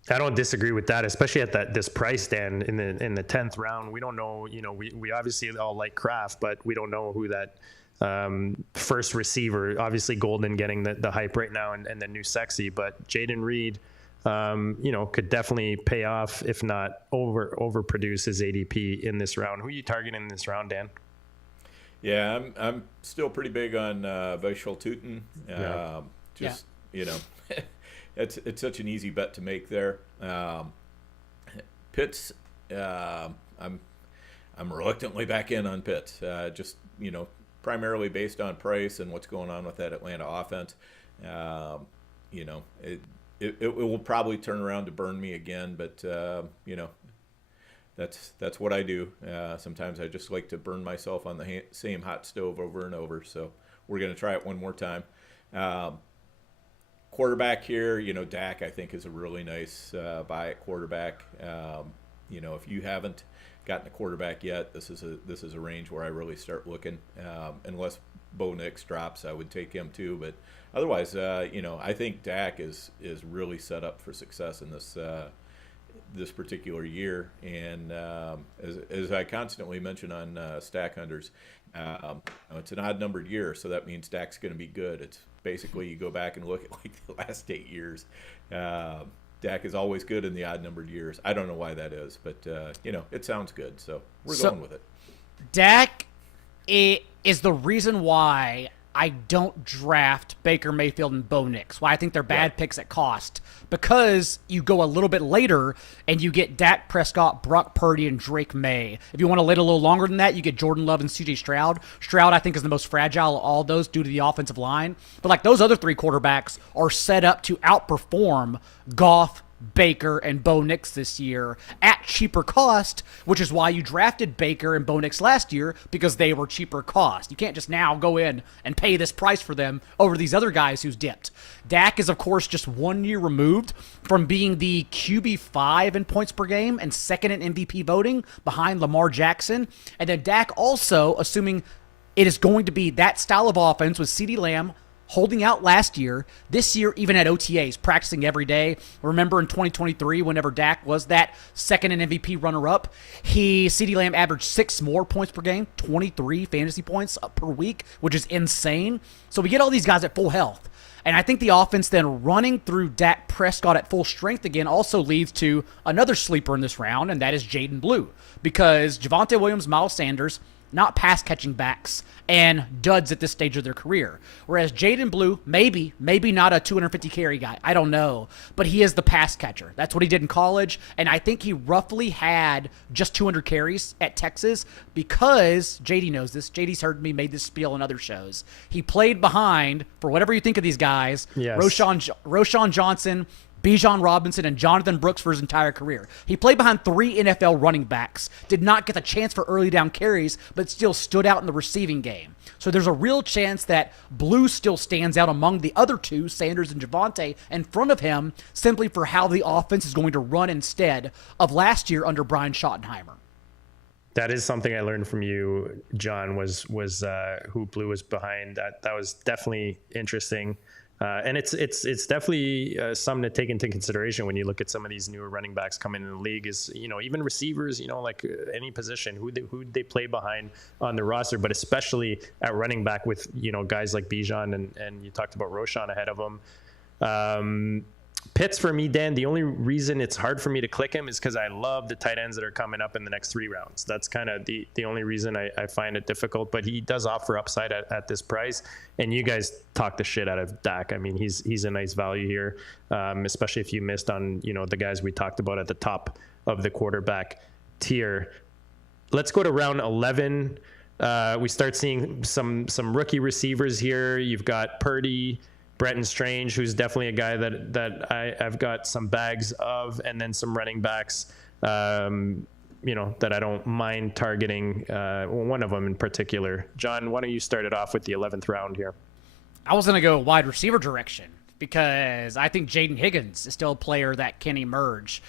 I don't disagree with that, especially at this price, Dan, in the 10th round. We don't know, we obviously all like Kraft, but we don't know who that first receiver, obviously Golden getting the hype right now and the new sexy, but Jayden Reed, could definitely pay off, if not overproduce his ADP in this round. Who are you targeting in this round, Dan? Yeah, I'm still pretty big on Vishal Tootin. It's such an easy bet to make there. Pitts, I'm reluctantly back in on Pitts. Primarily based on price and what's going on with that Atlanta offense. It will probably turn around to burn me again, but that's what I do. Sometimes I just like to burn myself on the same hot stove over and over. So we're going to try it one more time. Quarterback here, Dak I think is a really nice buy at quarterback. If you haven't gotten a quarterback yet, this is a range where I really start looking. Unless Bo Nix drops, I would take him too. But otherwise, I think Dak is really set up for success in this particular year. And as I constantly mention on Stack Hunters, it's an odd numbered year, so that means Dak's going to be good. It's basically you go back and look at like the last 8 years. Dak is always good in the odd numbered years. I don't know why that is, but it sounds good, so we're going with it. Dak is the reason why I don't draft Baker Mayfield and Bo Nix, why I think they're bad picks at cost, because you go a little bit later and you get Dak Prescott, Brock Purdy, and Drake May. If you want to wait a little longer than that, you get Jordan Love and CJ Stroud. Stroud, I think, is the most fragile of all those due to the offensive line. But like those other 3 quarterbacks are set up to outperform Goff, Baker, and Bo Nix this year at cheaper cost, which is why you drafted Baker and Bo Nix last year, because they were cheaper cost. You can't just now go in and pay this price for them over these other guys who's dipped. Dak is, of course, just 1 year removed from being the QB5 in points per game and second in MVP voting behind Lamar Jackson. And then Dak also, assuming it is going to be that style of offense with CeeDee Lamb holding out last year, this year even at OTAs, practicing every day. Remember in 2023, whenever Dak was that second in MVP runner-up, CeeDee Lamb averaged 6 more points per game, 23 fantasy points per week, which is insane. So we get all these guys at full health. And I think the offense then running through Dak Prescott at full strength again also leads to another sleeper in this round, and that is Jayden Blue. Because Javonte Williams, Miles Sanders, not pass-catching backs and duds at this stage of their career. Whereas Jayden Blue, maybe not a 250 carry guy, I don't know, but he is the pass catcher. That's what he did in college, and I think he roughly had just 200 carries at Texas because, JD knows this, JD's heard me, made this spiel in other shows. He played behind, for whatever you think of these guys, yes, Roschon Johnson, Bijan Robinson, and Jonathan Brooks for his entire career. He played behind 3 NFL running backs, did not get the chance for early down carries, but still stood out in the receiving game. So there's a real chance that Blue still stands out among the other 2, Sanders and Javonte, in front of him, simply for how the offense is going to run instead of last year under Brian Schottenheimer. That is something I learned from you, John, was who Blue was behind. That was definitely interesting. And it's definitely something to take into consideration when you look at some of these newer running backs coming in the league. Is even receivers, like any position, who they play behind on the roster, but especially at running back with guys like Bijan and you talked about Roshan ahead of him. Pitts for me, Dan, the only reason it's hard for me to click him is because I love the tight ends that are coming up in the next 3 rounds. That's kind of the only reason I find it difficult, but he does offer upside at this price. And you guys talk the shit out of Dak. I mean, he's a nice value here, especially if you missed on, the guys we talked about at the top of the quarterback tier. Let's go to round 11. We start seeing some rookie receivers here. You've got Purdy, Brenton Strange, who's definitely a guy that I've got some bags of, and then some running backs, that I don't mind targeting. One of them in particular. John, why don't you start it off with the 11th round here? I was going to go wide receiver direction because I think Jaden Higgins is still a player that can emerge.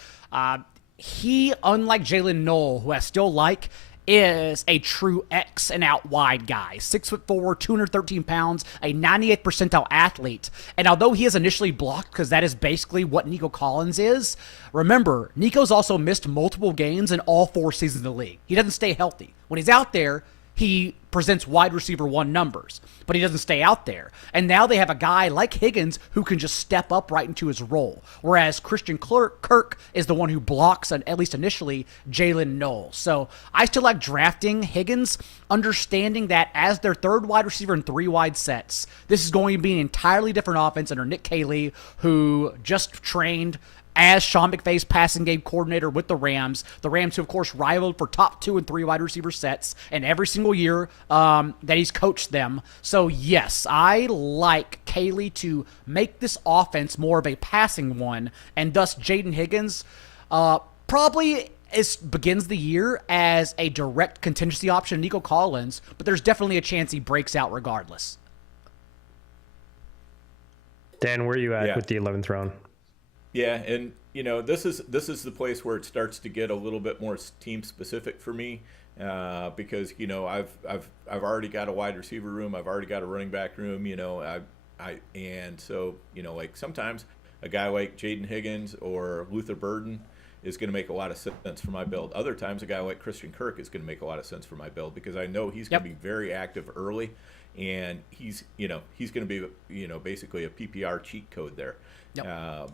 He, unlike Jalen Noel, who I still like, is a true X and out wide guy. 6'4", 213 pounds, a 98th percentile athlete. And although he is initially blocked because that is basically what Nico Collins is, remember, Nico's also missed multiple games in all 4 seasons of the league. He doesn't stay healthy. When he's out there, he presents wide receiver 1 numbers, but he doesn't stay out there. And now they have a guy like Higgins who can just step up right into his role, whereas Christian Kirk is the one who blocks, at least initially, Jalen Noel. So I still like drafting Higgins, understanding that as their 3rd wide receiver in 3 wide sets, this is going to be an entirely different offense under Nick Caley, who just trained as Sean McVay's passing game coordinator with the Rams. The Rams, who, of course, rivaled for top 2 and 3 wide receiver sets and every single year that he's coached them. So, yes, I like Caley to make this offense more of a passing one, and thus Jaden Higgins probably begins the year as a direct contingency option, Nico Collins, but there's definitely a chance he breaks out regardless. Dan, where are you at with the 11th round? Yeah, and this is the place where it starts to get a little bit more team specific for me, because I've already got a wide receiver room, I've already got a running back room, and so like sometimes a guy like Jaden Higgins or Luther Burden is going to make a lot of sense for my build. Other times a guy like Christian Kirk is going to make a lot of sense for my build because I know he's going to be very active early, and he's going to be basically a PPR cheat code there. Yep.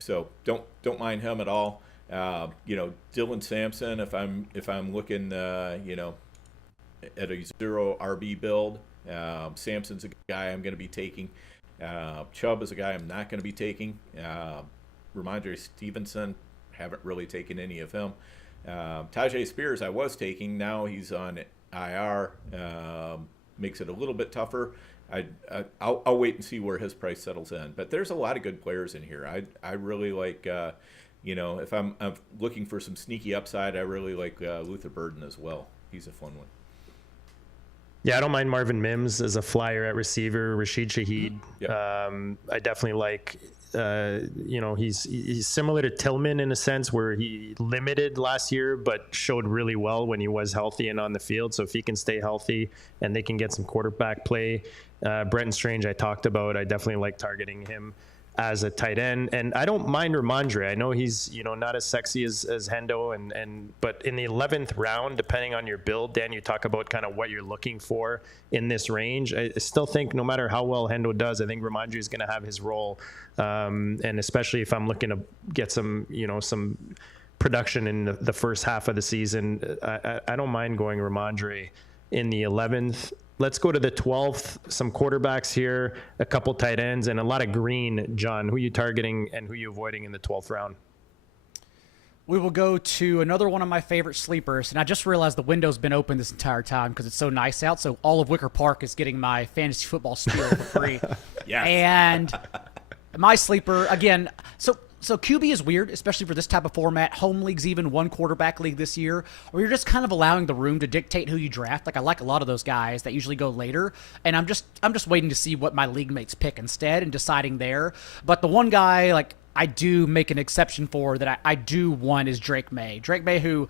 So don't mind him at all. Dylan Sampson, if I'm looking at a 0 RB build, Sampson's a guy I'm going to be taking. Chubb is a guy I'm not going to be taking. Ramondre Stevenson, haven't really taken any of him. Tajay Spears I was taking. Now he's on IR. Makes it a little bit tougher. I'll wait and see where his price settles in. But there's a lot of good players in here. I really like, if I'm looking for some sneaky upside, I really like Luther Burden as well. He's a fun one. Yeah, I don't mind Marvin Mims as a flyer at receiver. Rashid Shaheed, I definitely like. He's similar to Tillman in a sense where he limited last year, but showed really well when he was healthy and on the field. So if he can stay healthy and they can get some quarterback play, Brenton Strange I talked about, I definitely like targeting him as a tight end. And I don't mind Ramondre. I know he's, not as sexy as Hendo, but in the 11th round, depending on your build, Dan, you talk about kind of what you're looking for in this range. I still think no matter how well Hendo does, I think Ramondre is going to have his role. And especially if I'm looking to get some production in the first half of the season, I don't mind going Ramondre in the 11th. Let's go to the 12th. Some quarterbacks here, a couple tight ends, and a lot of green. John, who are you targeting and who are you avoiding in the 12th round? We will go to another one of my favorite sleepers, and I just realized the window's been open this entire time because it's so nice out, so all of Wicker Park is getting my fantasy football spiel for free. Yes. And my sleeper, again, so So QB is weird, especially for this type of format. Home leagues, even one quarterback league this year, where you're just kind of allowing the room to dictate who you draft. Like I like a lot of those guys that usually go later, and I'm just waiting to see what my league mates pick instead and deciding there. But the one guy like I do make an exception for that I do want is Drake May. Drake May, who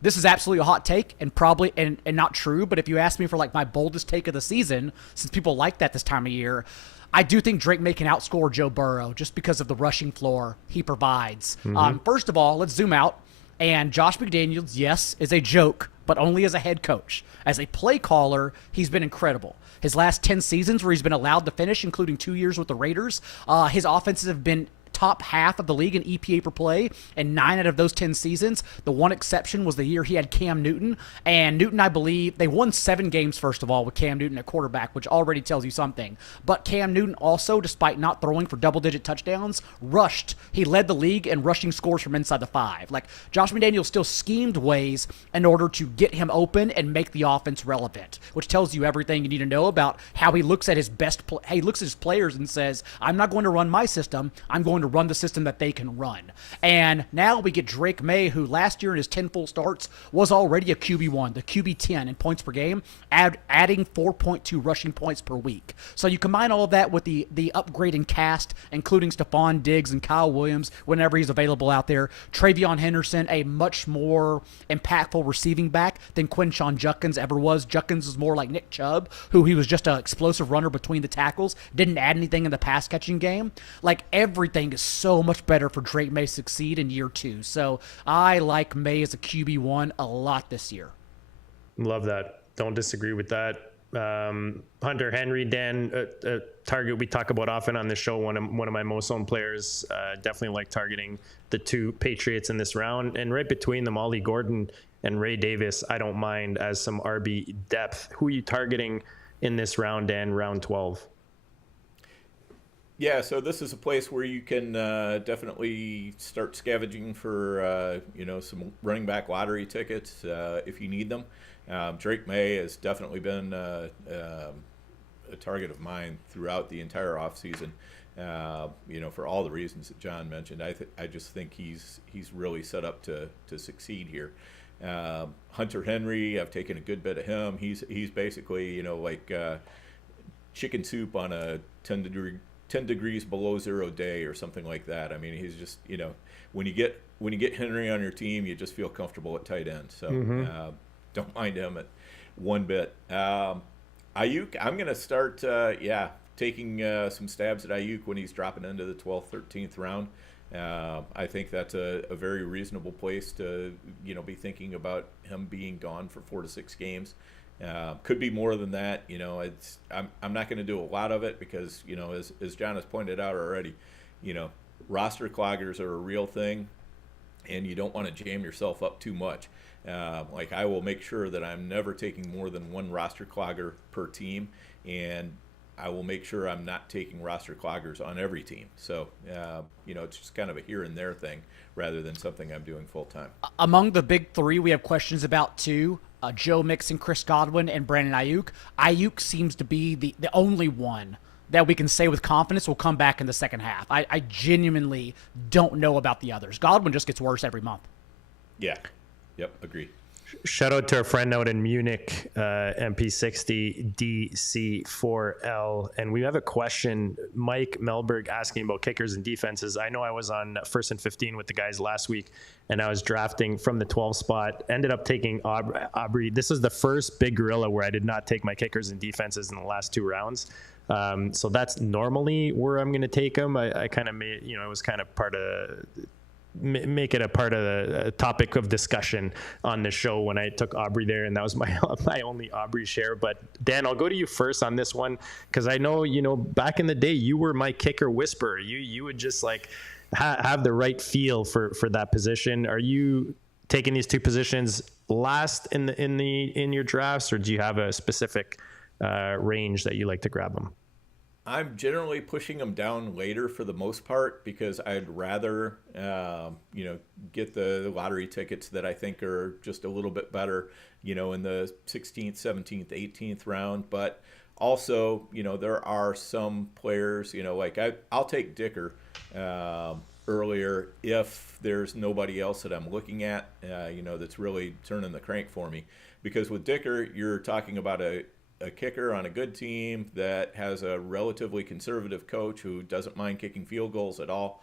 this is absolutely a hot take and probably and not true, but if you ask me for like my boldest take of the season, since people like that this time of year, I do think Drake May can outscore Joe Burrow just because of the rushing floor he provides. First of all, let's zoom out. And Josh McDaniels, yes, is a joke, but only as a head coach. As a play caller, he's been incredible. His last 10 seasons where he's been allowed to finish, including 2 years with the Raiders, his offenses have been top half of the league in EPA per play, and 9 out of those 10 seasons. The one exception was the year he had Cam Newton, and Newton, I believe, they won 7 games, first of all, with Cam Newton at quarterback, which already tells you something. But Cam Newton also, despite not throwing for double-digit touchdowns, rushed. He led the league in rushing scores from inside the 5. Like, Josh McDaniels still schemed ways in order to get him open and make the offense relevant, which tells you everything you need to know about how he looks at his he looks at his players and says, I'm not going to run my system, I'm going to run the system that they can run. And now we get Drake May, who last year in his 10 full starts was already a QB1, the QB10 in points per game, adding 4.2 rushing points per week. So you combine all of that with the upgrade in cast, including Stephon Diggs and Kyle Williams whenever he's available out there. Travion Henderson, a much more impactful receiving back than Quinshon Judkins ever was. Judkins was more like Nick Chubb, who he was just an explosive runner between the tackles, didn't add anything in the pass catching game. Like, everything is so much better for Drake May to succeed in year 2. So I like May as a QB1 a lot this year. Love that. Don't disagree with that. Hunter Henry, Dan, a target we talk about often on the show, one of my most owned players. Definitely like targeting the 2 Patriots in this round. And right between them, Ollie Gordon and Ray Davis, I don't mind as some RB depth. Who are you targeting in this round, Dan, round 12? Yeah, so this is a place where you can definitely start scavenging for some running back lottery tickets if you need them. Drake May has definitely been a target of mine throughout the entire offseason. For all the reasons that John mentioned. I just think he's really set up to succeed here. Hunter Henry, I've taken a good bit of him. He's basically like chicken soup on a 10 degrees below 0 day or something like that. I mean, he's just, when you get Henry on your team, you just feel comfortable at tight end. So don't mind him at one bit. Ayuk, I'm going to start, taking some stabs at Ayuk when he's dropping into the 12th, 13th round. I think that's a very reasonable place to, be thinking about him being gone for 4 to 6 games. Could be more than that. I'm not going to do a lot of it because, as John has pointed out already, roster cloggers are a real thing, and you don't want to jam yourself up too much. I will make sure that I'm never taking more than 1 roster clogger per team, and I will make sure I'm not taking roster cloggers on every team. So, it's just kind of a here and there thing rather than something I'm doing full time. Among the big 3, we have questions about 2. Joe Mixon, Chris Godwin, and Brandon Ayuk. Ayuk seems to be the only one that we can say with confidence will come back in the second half. I genuinely don't know about the others. Godwin just gets worse every month. Yeah. Yep. Agreed. Shout out to our friend out in Munich, MP60 DC4L. And we have a question, Mike Melberg asking about kickers and defenses. I know I was on 1st and 15 with the guys last week, and I was drafting from the 12 spot, ended up taking Aubrey. This is the first Big Gorilla where I did not take my kickers and defenses in the last 2 rounds. So that's normally where I'm going to take them. I kind of made, it was kind of part of make it a part of the topic of discussion on the show when I took Aubrey there, and that was my only Aubrey share. But Dan, I'll go to you first on this one because I know back in the day you were my kicker whisperer. You would just have the right feel for that position. Are you taking these 2 positions last in your drafts, or do you have a specific range that you like to grab them? I'm generally pushing them down later for the most part because I'd rather, get the lottery tickets that I think are just a little bit better, in the 16th, 17th, 18th round. But also, there are some players, I'll take Dicker earlier, if there's nobody else that I'm looking at, that's really turning the crank for me. Because with Dicker, you're talking about a kicker on a good team that has a relatively conservative coach who doesn't mind kicking field goals at all.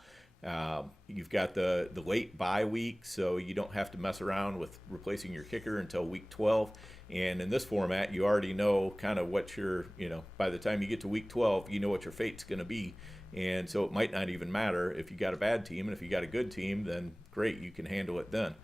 You've got the late bye week, so you don't have to mess around with replacing your kicker until week 12. And in this format, you already know kind of what by the time you get to week 12, you know what your fate's going to be. And so it might not even matter if you got a bad team. And if you got a good team, then great, you can handle it then.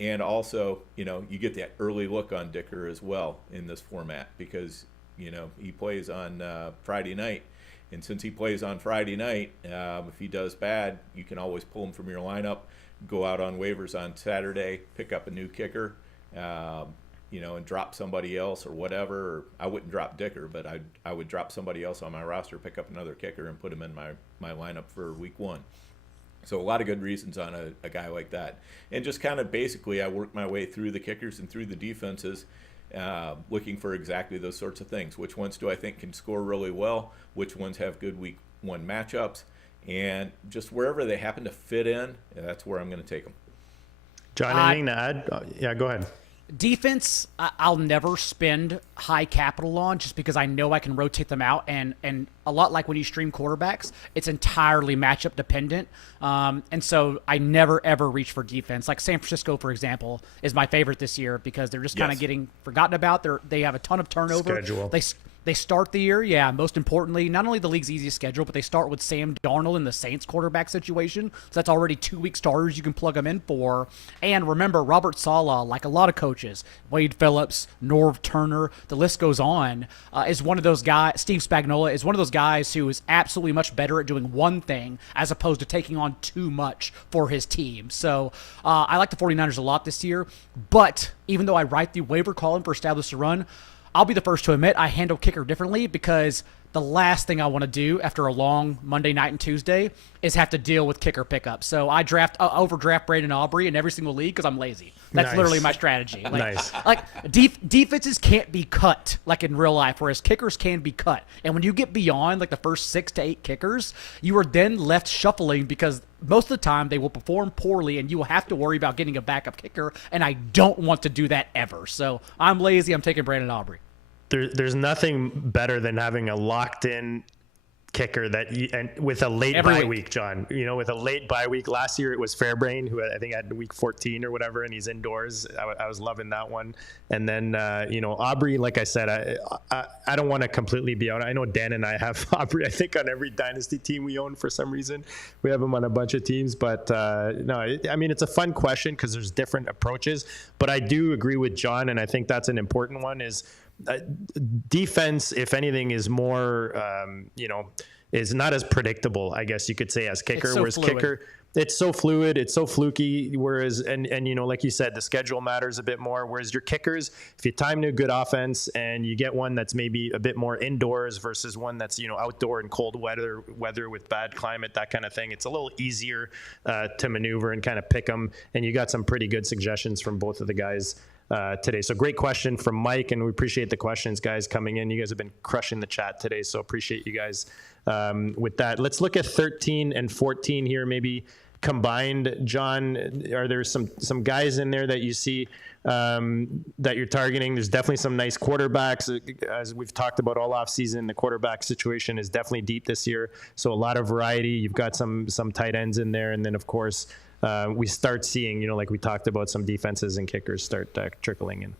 And also, you get that early look on Dicker as well in this format because, he plays on Friday night. And since he plays on Friday night, if he does bad, you can always pull him from your lineup, go out on waivers on Saturday, pick up a new kicker, and drop somebody else or whatever. Or I wouldn't drop Dicker, but I would drop somebody else on my roster, pick up another kicker, and put him in my lineup for week 1. So a lot of good reasons on a guy like that. And just kind of basically I worked my way through the kickers and through the defenses, looking for exactly those sorts of things. Which ones do I think can score really well? Which ones have good week 1 matchups? And just wherever they happen to fit in, that's where I'm going to take them. John, anything to add? Yeah, go ahead. Defense, I'll never spend high capital on just because I know I can rotate them out. And a lot like when you stream quarterbacks, it's entirely matchup dependent. And so I never, ever reach for defense. Like San Francisco, for example, is my favorite this year because they're just kind of getting forgotten about. They have a ton of turnover. Schedule. They start the year, most importantly, not only the league's easiest schedule, but they start with Sam Darnold in the Saints quarterback situation. So that's already 2-week starters you can plug them in for. And remember, Robert Saleh, like a lot of coaches, Wade Phillips, Norv Turner, the list goes on, is one of those guys. Steve Spagnuolo is one of those guys who is absolutely much better at doing one thing as opposed to taking on too much for his team. So I like the 49ers a lot this year. But even though I write the waiver column for Establish the Run, I'll be the first to admit I handle kicker differently because the last thing I want to do after a long Monday night and Tuesday is have to deal with kicker pickup. So I overdraft Brandon Aubrey in every single league because I'm lazy. That's literally my strategy. Defenses can't be cut like in real life, whereas kickers can be cut. And when you get beyond like the first 6 to 8 kickers, you are then left shuffling because most of the time they will perform poorly and you will have to worry about getting a backup kicker. And I don't want to do that ever. So I'm lazy. I'm taking Brandon Aubrey. There's nothing better than having a locked-in kicker and with a late bye week, John. With a late bye week. Last year it was Fairbrain, who I think had week 14 or whatever, and he's indoors. I was loving that one. And then Aubrey, like I said, I don't want to completely be out. I know Dan and I have Aubrey, I think, on every Dynasty team we own for some reason. We have him on a bunch of teams, but it's a fun question because there's different approaches. But I do agree with John, and I think that's an important one is defense, if anything, is more, is not as predictable, I guess you could say, as kicker. So whereas fluid. Kicker, it's so fluid, it's so fluky. Whereas, and like you said, the schedule matters a bit more. Whereas your kickers, if you time to a good offense and you get one that's maybe a bit more indoors versus one that's outdoor in cold weather with bad climate, that kind of thing, it's a little easier to maneuver and kind of pick them. And you got some pretty good suggestions from both of the guys today. So great question from Mike, and we appreciate the questions, guys, coming in. You guys have been crushing the chat today, so appreciate you guys with that. Let's look at 13 and 14 here, maybe combined. John, are there some guys in there that you see that you're targeting? There's definitely some nice quarterbacks. As we've talked about all offseason, the quarterback situation is definitely deep this year, so a lot of variety. You've got some tight ends in there, and then, of course, we start seeing, like we talked about, some defenses and kickers start trickling in.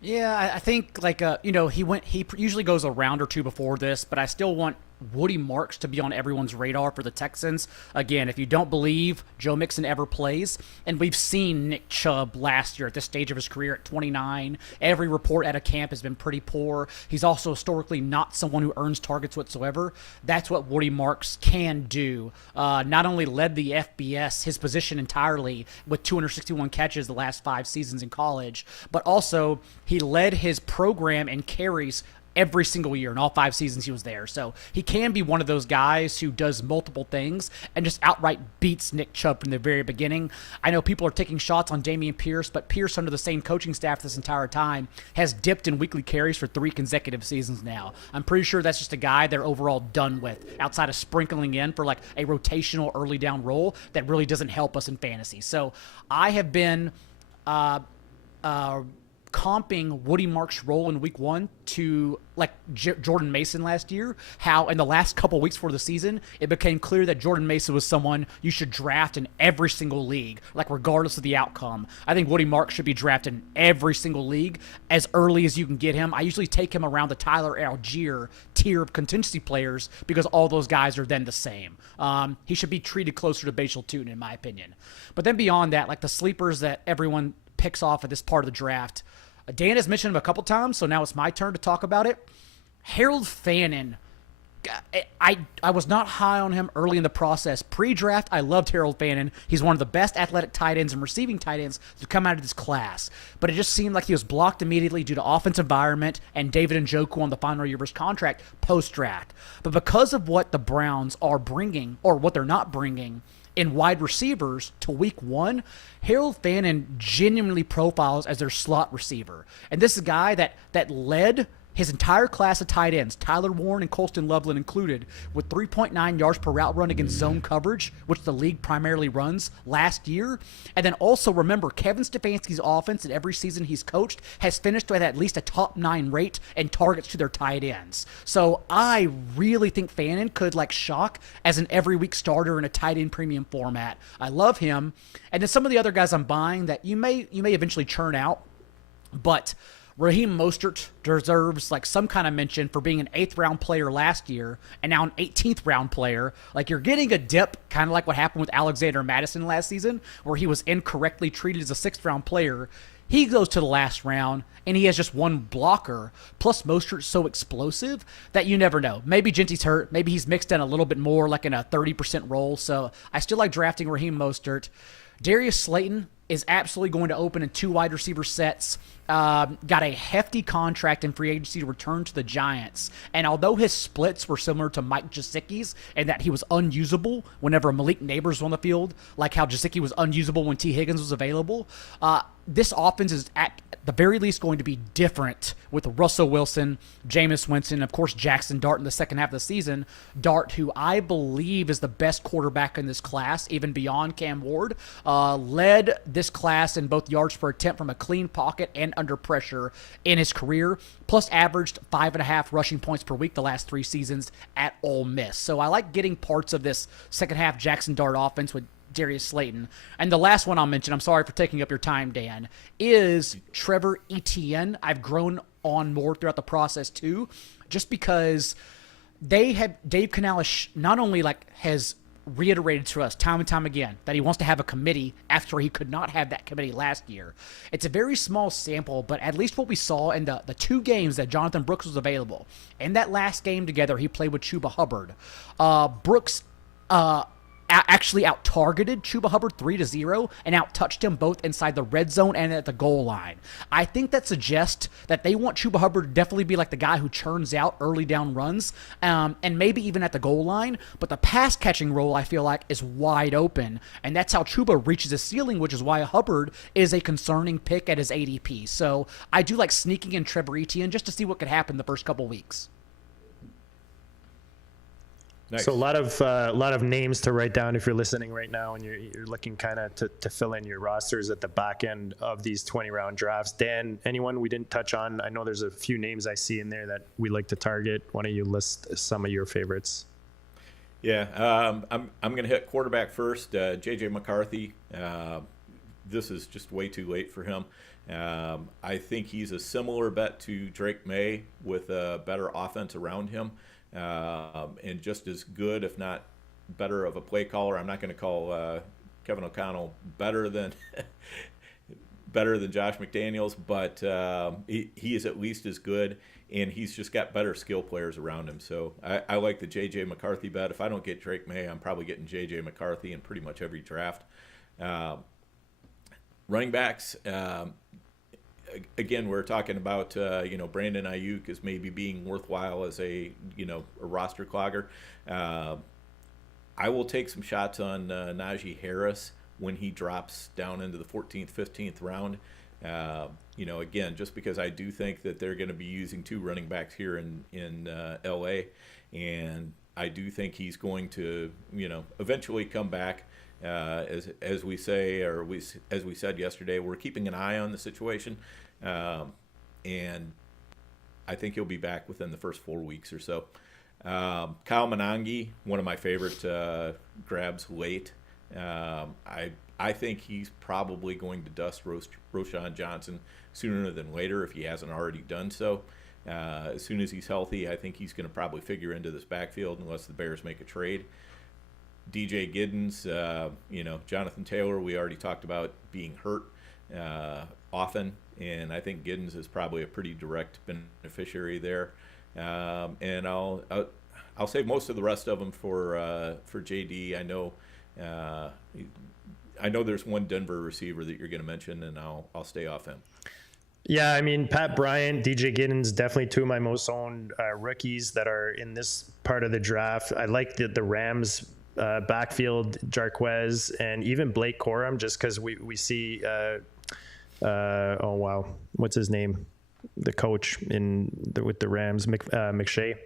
Yeah, I think he usually goes a round or two before this, but I still want Woody Marks to be on everyone's radar for the Texans. Again, if you don't believe Joe Mixon ever plays, and we've seen Nick Chubb last year at this stage of his career at 29, every report at a camp has been pretty poor. He's also historically not someone who earns targets whatsoever. That's what Woody Marks can do. Not only led the FBS, his position entirely, with 261 catches the last 5 seasons in college, but also he led his program in carries every single year in all 5 seasons he was there. So he can be one of those guys who does multiple things and just outright beats Nick Chubb from the very beginning. I know people are taking shots on Dameon Pierce, but Pierce, under the same coaching staff this entire time, has dipped in weekly carries for 3 consecutive seasons now. I'm pretty sure that's just a guy they're overall done with, outside of sprinkling in for like a rotational early down role that really doesn't help us in fantasy. So I have been comping Woody Mark's role in week 1 to like Jordan Mason last year, how in the last couple weeks before the season, it became clear that Jordan Mason was someone you should draft in every single league, like regardless of the outcome. I think Woody Mark should be drafted in every single league as early as you can get him. I usually take him around the Tyler Algier tier of contingency players because all those guys are then the same. He should be treated closer to Bashal Tutin, in my opinion. But then beyond that, like the sleepers that everyone picks off at this part of the draft, Dan has mentioned him a couple times, so now it's my turn to talk about it. Harold Fannin. I was not high on him early in the process. Pre-draft, I loved Harold Fannin. He's one of the best athletic tight ends and receiving tight ends to come out of this class. But it just seemed like he was blocked immediately due to offensive environment and David Njoku on the final year of his contract post-draft. But because of what the Browns are bringing, or what they're not bringing, in wide receivers to week 1, Harold Fannin genuinely profiles as their slot receiver. And this is a guy that led his entire class of tight ends, Tyler Warren and Colston Loveland included, with 3.9 yards per route run against zone coverage, which the league primarily runs, last year. And then also remember, Kevin Stefanski's offense in every season he's coached has finished with at least a top 9 rate and targets to their tight ends. So I really think Fannin could like shock as an every week starter in a tight end premium format. I love him. And then some of the other guys I'm buying that you may eventually churn out, but Raheem Mostert deserves like some kind of mention for being an 8th round player last year and now an 18th round player. Like, you're getting a dip, kind of like what happened with Alexander Madison last season, where he was incorrectly treated as a 6th round player. He goes to the last round, and he has just one blocker. Plus, Mostert's so explosive that you never know. Maybe Genty's hurt. Maybe he's mixed in a little bit more, like in a 30% role. So I still like drafting Raheem Mostert. Darius Slayton is absolutely going to open in 2 wide receiver sets. Got a hefty contract in free agency to return to the Giants. And although his splits were similar to Mike Gesicki's in that he was unusable whenever Malik Neighbors was on the field, like how Gesicki was unusable when T. Higgins was available, this offense is at the very least going to be different with Russell Wilson, Jameis Winston, of course Jackson Dart in the second half of the season. Dart, who I believe is the best quarterback in this class, even beyond Cam Ward, led this class in both yards per attempt from a clean pocket and under pressure in his career, plus averaged 5.5 rushing points per week the last 3 seasons at Ole Miss. So I like getting parts of this second half Jackson Dart offense with Darius Slayton. And the last one I'll mention, I'm sorry for taking up your time, Dan, is Trevor Etienne. I've grown on more throughout the process too, just because Dave Canales not only has reiterated to us time and time again that he wants to have a committee after he could not have that committee last year. It's a very small sample, but at least what we saw in the 2 games that Jonathan Brooks was available, in that last game together, he played with Chuba Hubbard. Brooks actually out-targeted Chuba Hubbard 3-0 and out-touched him both inside the red zone and at the goal line. I think that suggests that they want Chuba Hubbard to definitely be like the guy who churns out early down runs, and maybe even at the goal line, but the pass-catching role, I feel like, is wide open, and that's how Chuba reaches his ceiling, which is why Hubbard is a concerning pick at his ADP. So I do like sneaking in Trevor Etienne just to see what could happen the first couple weeks. Nice. So a lot of names to write down if you're listening right now and you're looking kind of to fill in your rosters at the back end of these 20-round drafts. Dan, anyone we didn't touch on? I know there's a few names I see in there that we like to target. Why don't you list some of your favorites? Yeah, I'm going to hit quarterback first. J.J. McCarthy. This is just way too late for him. I think he's a similar bet to Drake May with a better offense around him. And just as good, if not better, of a play caller. I'm not going to call Kevin O'Connell better than Josh McDaniels, but he is at least as good, and he's just got better skill players around him. So I like the J.J. McCarthy bet. If I don't get Drake May, I'm probably getting J.J. McCarthy in pretty much every draft. Running backs, again, we're talking about Brandon Ayuk as maybe being worthwhile as a roster clogger. I will take some shots on Najee Harris when he drops down into the 14th, 15th round. Again, just because I do think that they're going to be using 2 running backs here in LA, and I do think he's going to eventually come back. As we say, or as we said yesterday, we're keeping an eye on the situation, and I think he'll be back within the first 4 weeks or so. Kyle Monangi, one of my favorite grabs late. I think he's probably going to dust Roschon Johnson sooner than later if he hasn't already done so. As soon as he's healthy, I think he's going to probably figure into this backfield unless the Bears make a trade. DJ Giddens, Jonathan Taylor, we already talked about being hurt often, and I think Giddens is probably a pretty direct beneficiary there. And I'll save most of the rest of them for JD. I know there's one Denver receiver that you're going to mention, and I'll stay off him. Yeah, I mean, Pat Bryant, DJ Giddens, definitely 2 of my most owned rookies that are in this part of the draft. I like the Rams backfield, Jarquez, and even Blake Corum, just because we see, what's his name? The coach with the Rams, McVay.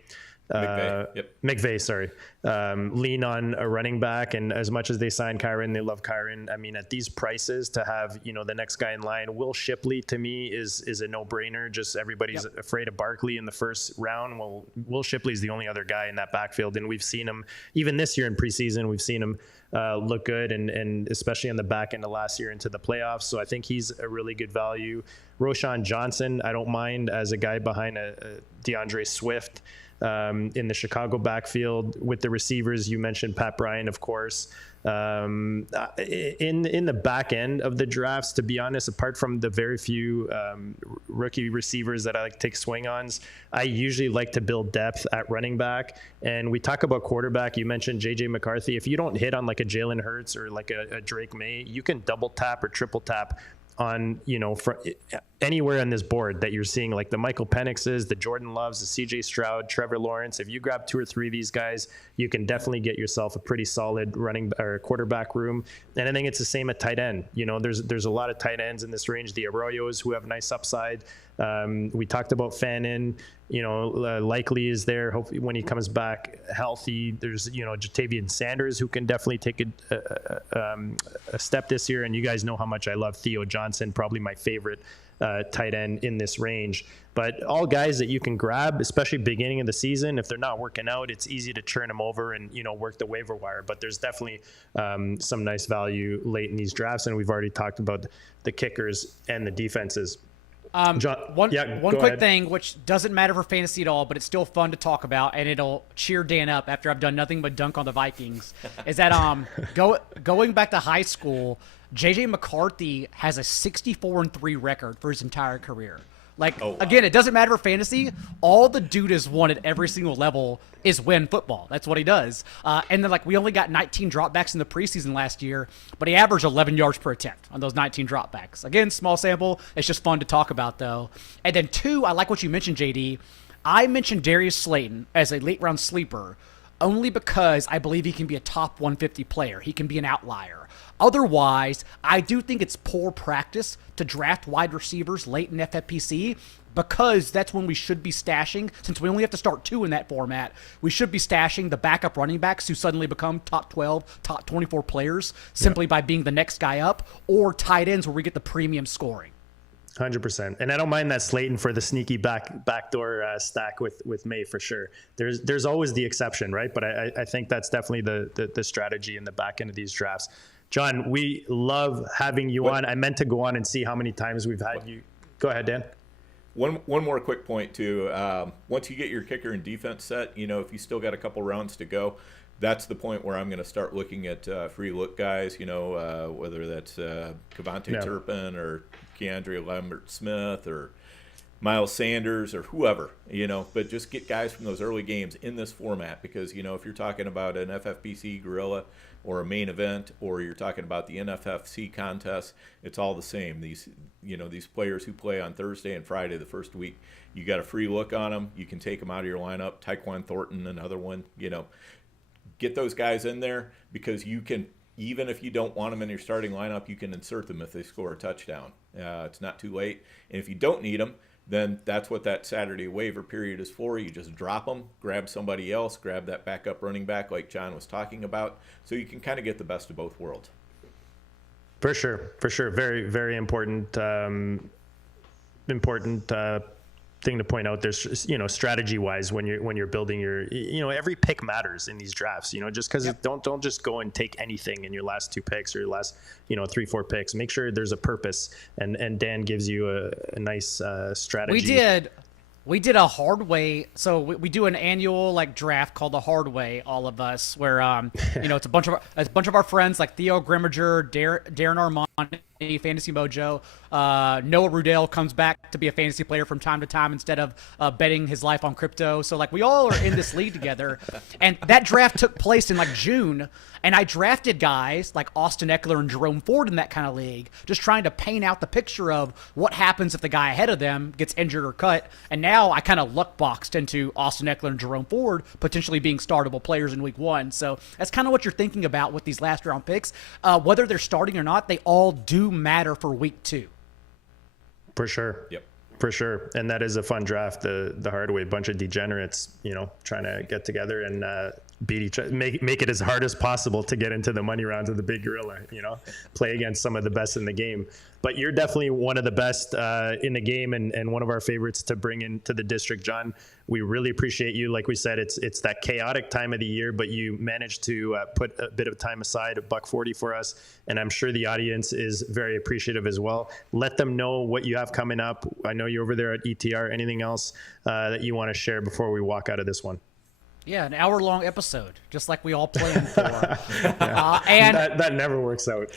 McVay, sorry. Lean on a running back, and as much as they sign Kyron, they love Kyron. I mean, at these prices, to have the next guy in line, Will Shipley, to me is a no-brainer. Just everybody's afraid of Barkley in the first round. Well, Will Shipley is the only other guy in that backfield, and we've seen him even this year in preseason. We've seen him look good, and especially on the back end of last year into the playoffs. So I think he's a really good value. Roschon Johnson, I don't mind as a guy behind a DeAndre Swift. In the Chicago backfield with the receivers, you mentioned Pat Bryant, of course. In the back end of the drafts, to be honest, apart from the very few rookie receivers that I like to take swing-ons, I usually like to build depth at running back. And we talk about quarterback. You mentioned J.J. McCarthy. If you don't hit on like a Jalen Hurts or like a Drake May, you can double tap or triple tap on, anywhere on this board that you're seeing, like the Michael Penixes, the Jordan Loves, the CJ Stroud, Trevor Lawrence. If you grab 2 or 3 of these guys, you can definitely get yourself a pretty solid running or quarterback room. And I think it's the same at tight end. There's a lot of tight ends in this range. The Arroyos, who have nice upside. We talked about Fannin. Likely is there. Hopefully, when he comes back healthy, there's Jatavian Sanders, who can definitely take a step this year. And you guys know how much I love Theo Johnson, probably my favorite tight end in this range. But all guys that you can grab, especially beginning of the season, if they're not working out, it's easy to churn them over and work the waiver wire. But there's definitely some nice value late in these drafts, and we've already talked about the kickers and the defenses. John, one quick ahead. thing, which doesn't matter for fantasy at all, but it's still fun to talk about, and it'll cheer Dan up after I've done nothing but dunk on the Vikings, is that going back to high school, J.J. McCarthy has a 64-3 record for his entire career. Again, it doesn't matter for fantasy. All the dude has won at every single level is win football. That's what he does. And then, we only got 19 dropbacks in the preseason last year, but he averaged 11 yards per attempt on those 19 dropbacks. Again, small sample. It's just fun to talk about, though. And then 2, I like what you mentioned, JD. I mentioned Darius Slayton as a late-round sleeper only because I believe he can be a top 150 player. He can be an outlier. Otherwise, I do think it's poor practice to draft wide receivers late in FFPC because that's when we should be stashing. Since we only have to start 2 in that format, we should be stashing the backup running backs who suddenly become top 12, top 24 players simply by being the next guy up, or tight ends where we get the premium scoring. 100%. And I don't mind that Slayton for the sneaky backdoor stack with May for sure. There's always the exception, right? But I think that's definitely the strategy in the back end of these drafts. John, we love having you on. I meant to go on and see how many times we've had you. Go ahead, Dan. One more quick point too. Once you get your kicker and defense set, if you still got a couple rounds to go, that's the point where I'm going to start looking at free look guys. Whether that's Kevontae Turpin or Keandre Lambert-Smith or Miles Sanders or whoever, but just get guys from those early games in this format because, if you're talking about an FFPC Gorilla or a main event, or you're talking about the NFFC contest, it's all the same. These players who play on Thursday and Friday the first week, you got a free look on them. You can take them out of your lineup. Tyquan Thornton, another one, get those guys in there because you can, even if you don't want them in your starting lineup, you can insert them if they score a touchdown. It's not too late. And if you don't need them, then that's what that Saturday waiver period is for. You just drop them, grab somebody else, grab that backup running back like John was talking about, so you can kind of get the best of both worlds. For sure. Very, very important thing to point out. There's, strategy wise when you're building your, every pick matters in these drafts, just because don't just go and take anything in your last 2 picks or your last, 3-4 picks. Make sure there's a purpose, and Dan gives you a nice strategy. We did a hard way. So we do an annual draft called the Hard Way, all of us, where it's a bunch of our friends like Theo Grimminger, Darren Armani, Fantasy Mojo. Noah Rudell comes back to be a fantasy player from time to time instead of betting his life on crypto. So we all are in this league together, and that draft took place in June. And I drafted guys like Austin Eckler and Jerome Ford in that kind of league, just trying to paint out the picture of what happens if the guy ahead of them gets injured or cut. And now I kind of luck boxed into Austin Eckler and Jerome Ford potentially being startable players in week 1. So that's kind of what you're thinking about with these last round picks. Whether they're starting or not, they all do matter for week 2. For sure. Yep. For sure. And that is a fun draft, the hard way. Bunch of degenerates, trying to get together and beat each other, make it as hard as possible to get into the money rounds of the Big Gorilla, play against some of the best in the game. But you're definitely one of the best in the game, and one of our favorites to bring into the district, John. We really appreciate you. Like we said, it's that chaotic time of the year, but you managed to put a bit of time aside, $140 for us, and I'm sure the audience is very appreciative as well. Let them know what you have coming up. I know you're over there at ETR. Anything else that you want to share before we walk out of this one? Yeah, an hour-long episode, just like we all planned for. And that never works out.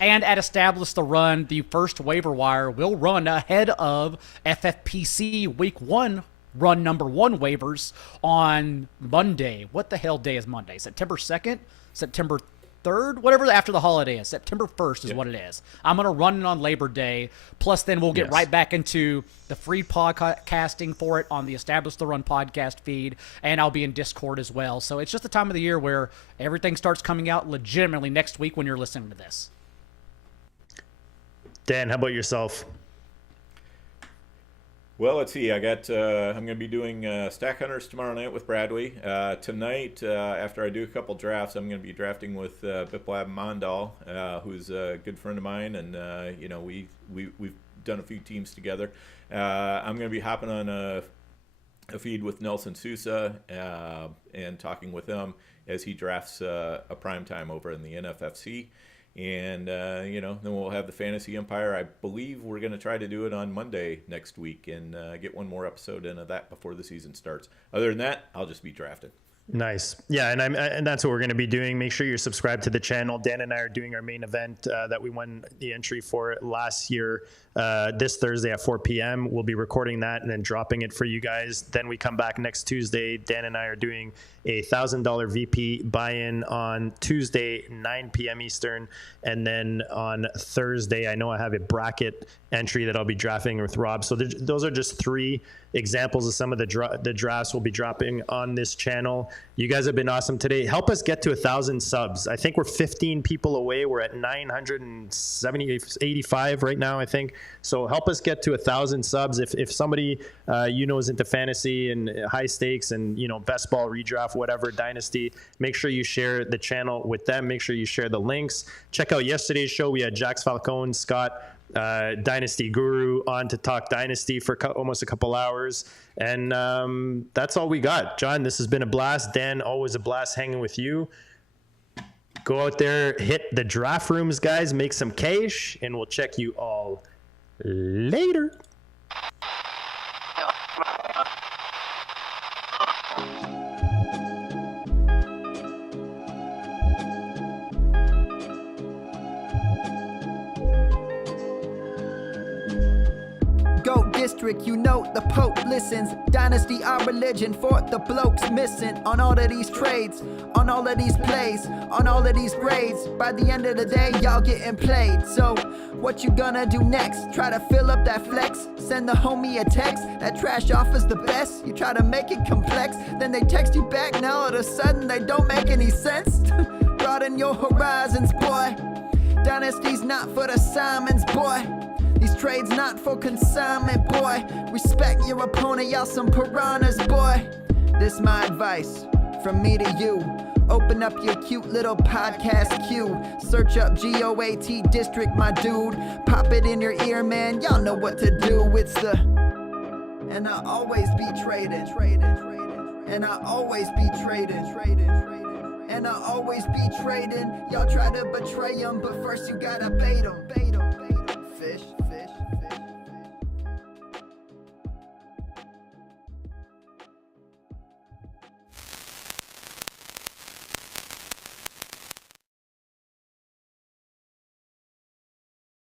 And at Establish the Run, the first waiver wire will run ahead of FFPC Week 1 run number 1 waivers on Monday. What the hell day is Monday? September 2nd? September 3rd? Whatever after the holiday is. September 1st is what it is. I'm going to run it on Labor Day. Plus, then we'll get right back into the free podcasting for it on the Establish the Run podcast feed, and I'll be in Discord as well. So it's just the time of the year where everything starts coming out legitimately next week when you're listening to this. Dan, how about yourself? Well, let's see. I'm going to be doing Stack Hunters tomorrow night with Bradley. Tonight, after I do a couple drafts, I'm going to be drafting with Biplab Mondal, who's a good friend of mine, and we've done a few teams together. I'm going to be hopping on a feed with Nelson Sousa and talking with him as he drafts a primetime over in the NFFC. And, then we'll have the Fantasy Empire. I believe we're going to try to do it on Monday next week and get one more episode into that before the season starts. Other than that, I'll just be drafted. Nice. Yeah, and that's what we're going to be doing. Make sure you're subscribed to the channel. Dan and I are doing our main event that we won the entry for last year this Thursday at 4 p.m. We'll be recording that and then dropping it for you guys. Then we come back next Tuesday. Dan and I are doing a $1,000 VP buy-in on Tuesday, 9 p.m. Eastern. And then on Thursday, I know I have a bracket entry that I'll be drafting with Rob. So those are just 3 examples of some of the drafts we'll be dropping on this channel. You guys have been awesome today. Help us get to 1,000 subs. I think we're 15 people away. We're at 985 right now, I think. So help us get to 1,000 subs. If somebody is into fantasy and high stakes and best ball, redraft, whatever, Dynasty, make sure you share the channel with them. Make sure you share the links. Check out yesterday's show. We had Jax Falcone, Scott, Dynasty Guru on to talk Dynasty for almost a couple hours, and that's all we got. John, this has been a blast. Dan, always a blast hanging with you. Go out there, hit the draft rooms, guys, make some cash, and we'll check you all later. district, you know the Pope listens. Dynasty, our religion, for the blokes missing. On all of these trades, on all of these plays, on all of these grades. By the end of the day, y'all getting played. So, what you gonna do next? Try to fill up that flex? Send the homie a text? That trash offer's the best? You try to make it complex, then they text you back. Now all of a sudden they don't make any sense. Broaden your horizons, boy. Dynasty's not for the Simons, boy. These trades not for consignment, boy. Respect your opponent, y'all some piranhas, boy. This my advice from me to you. Open up your cute little podcast queue. Search up GOAT District, my dude. Pop it in your ear, man. Y'all know what to do. It's the and I always be trading. And I always be trading. And I always be trading. Y'all try to betray them, but first you gotta bait them. Fish.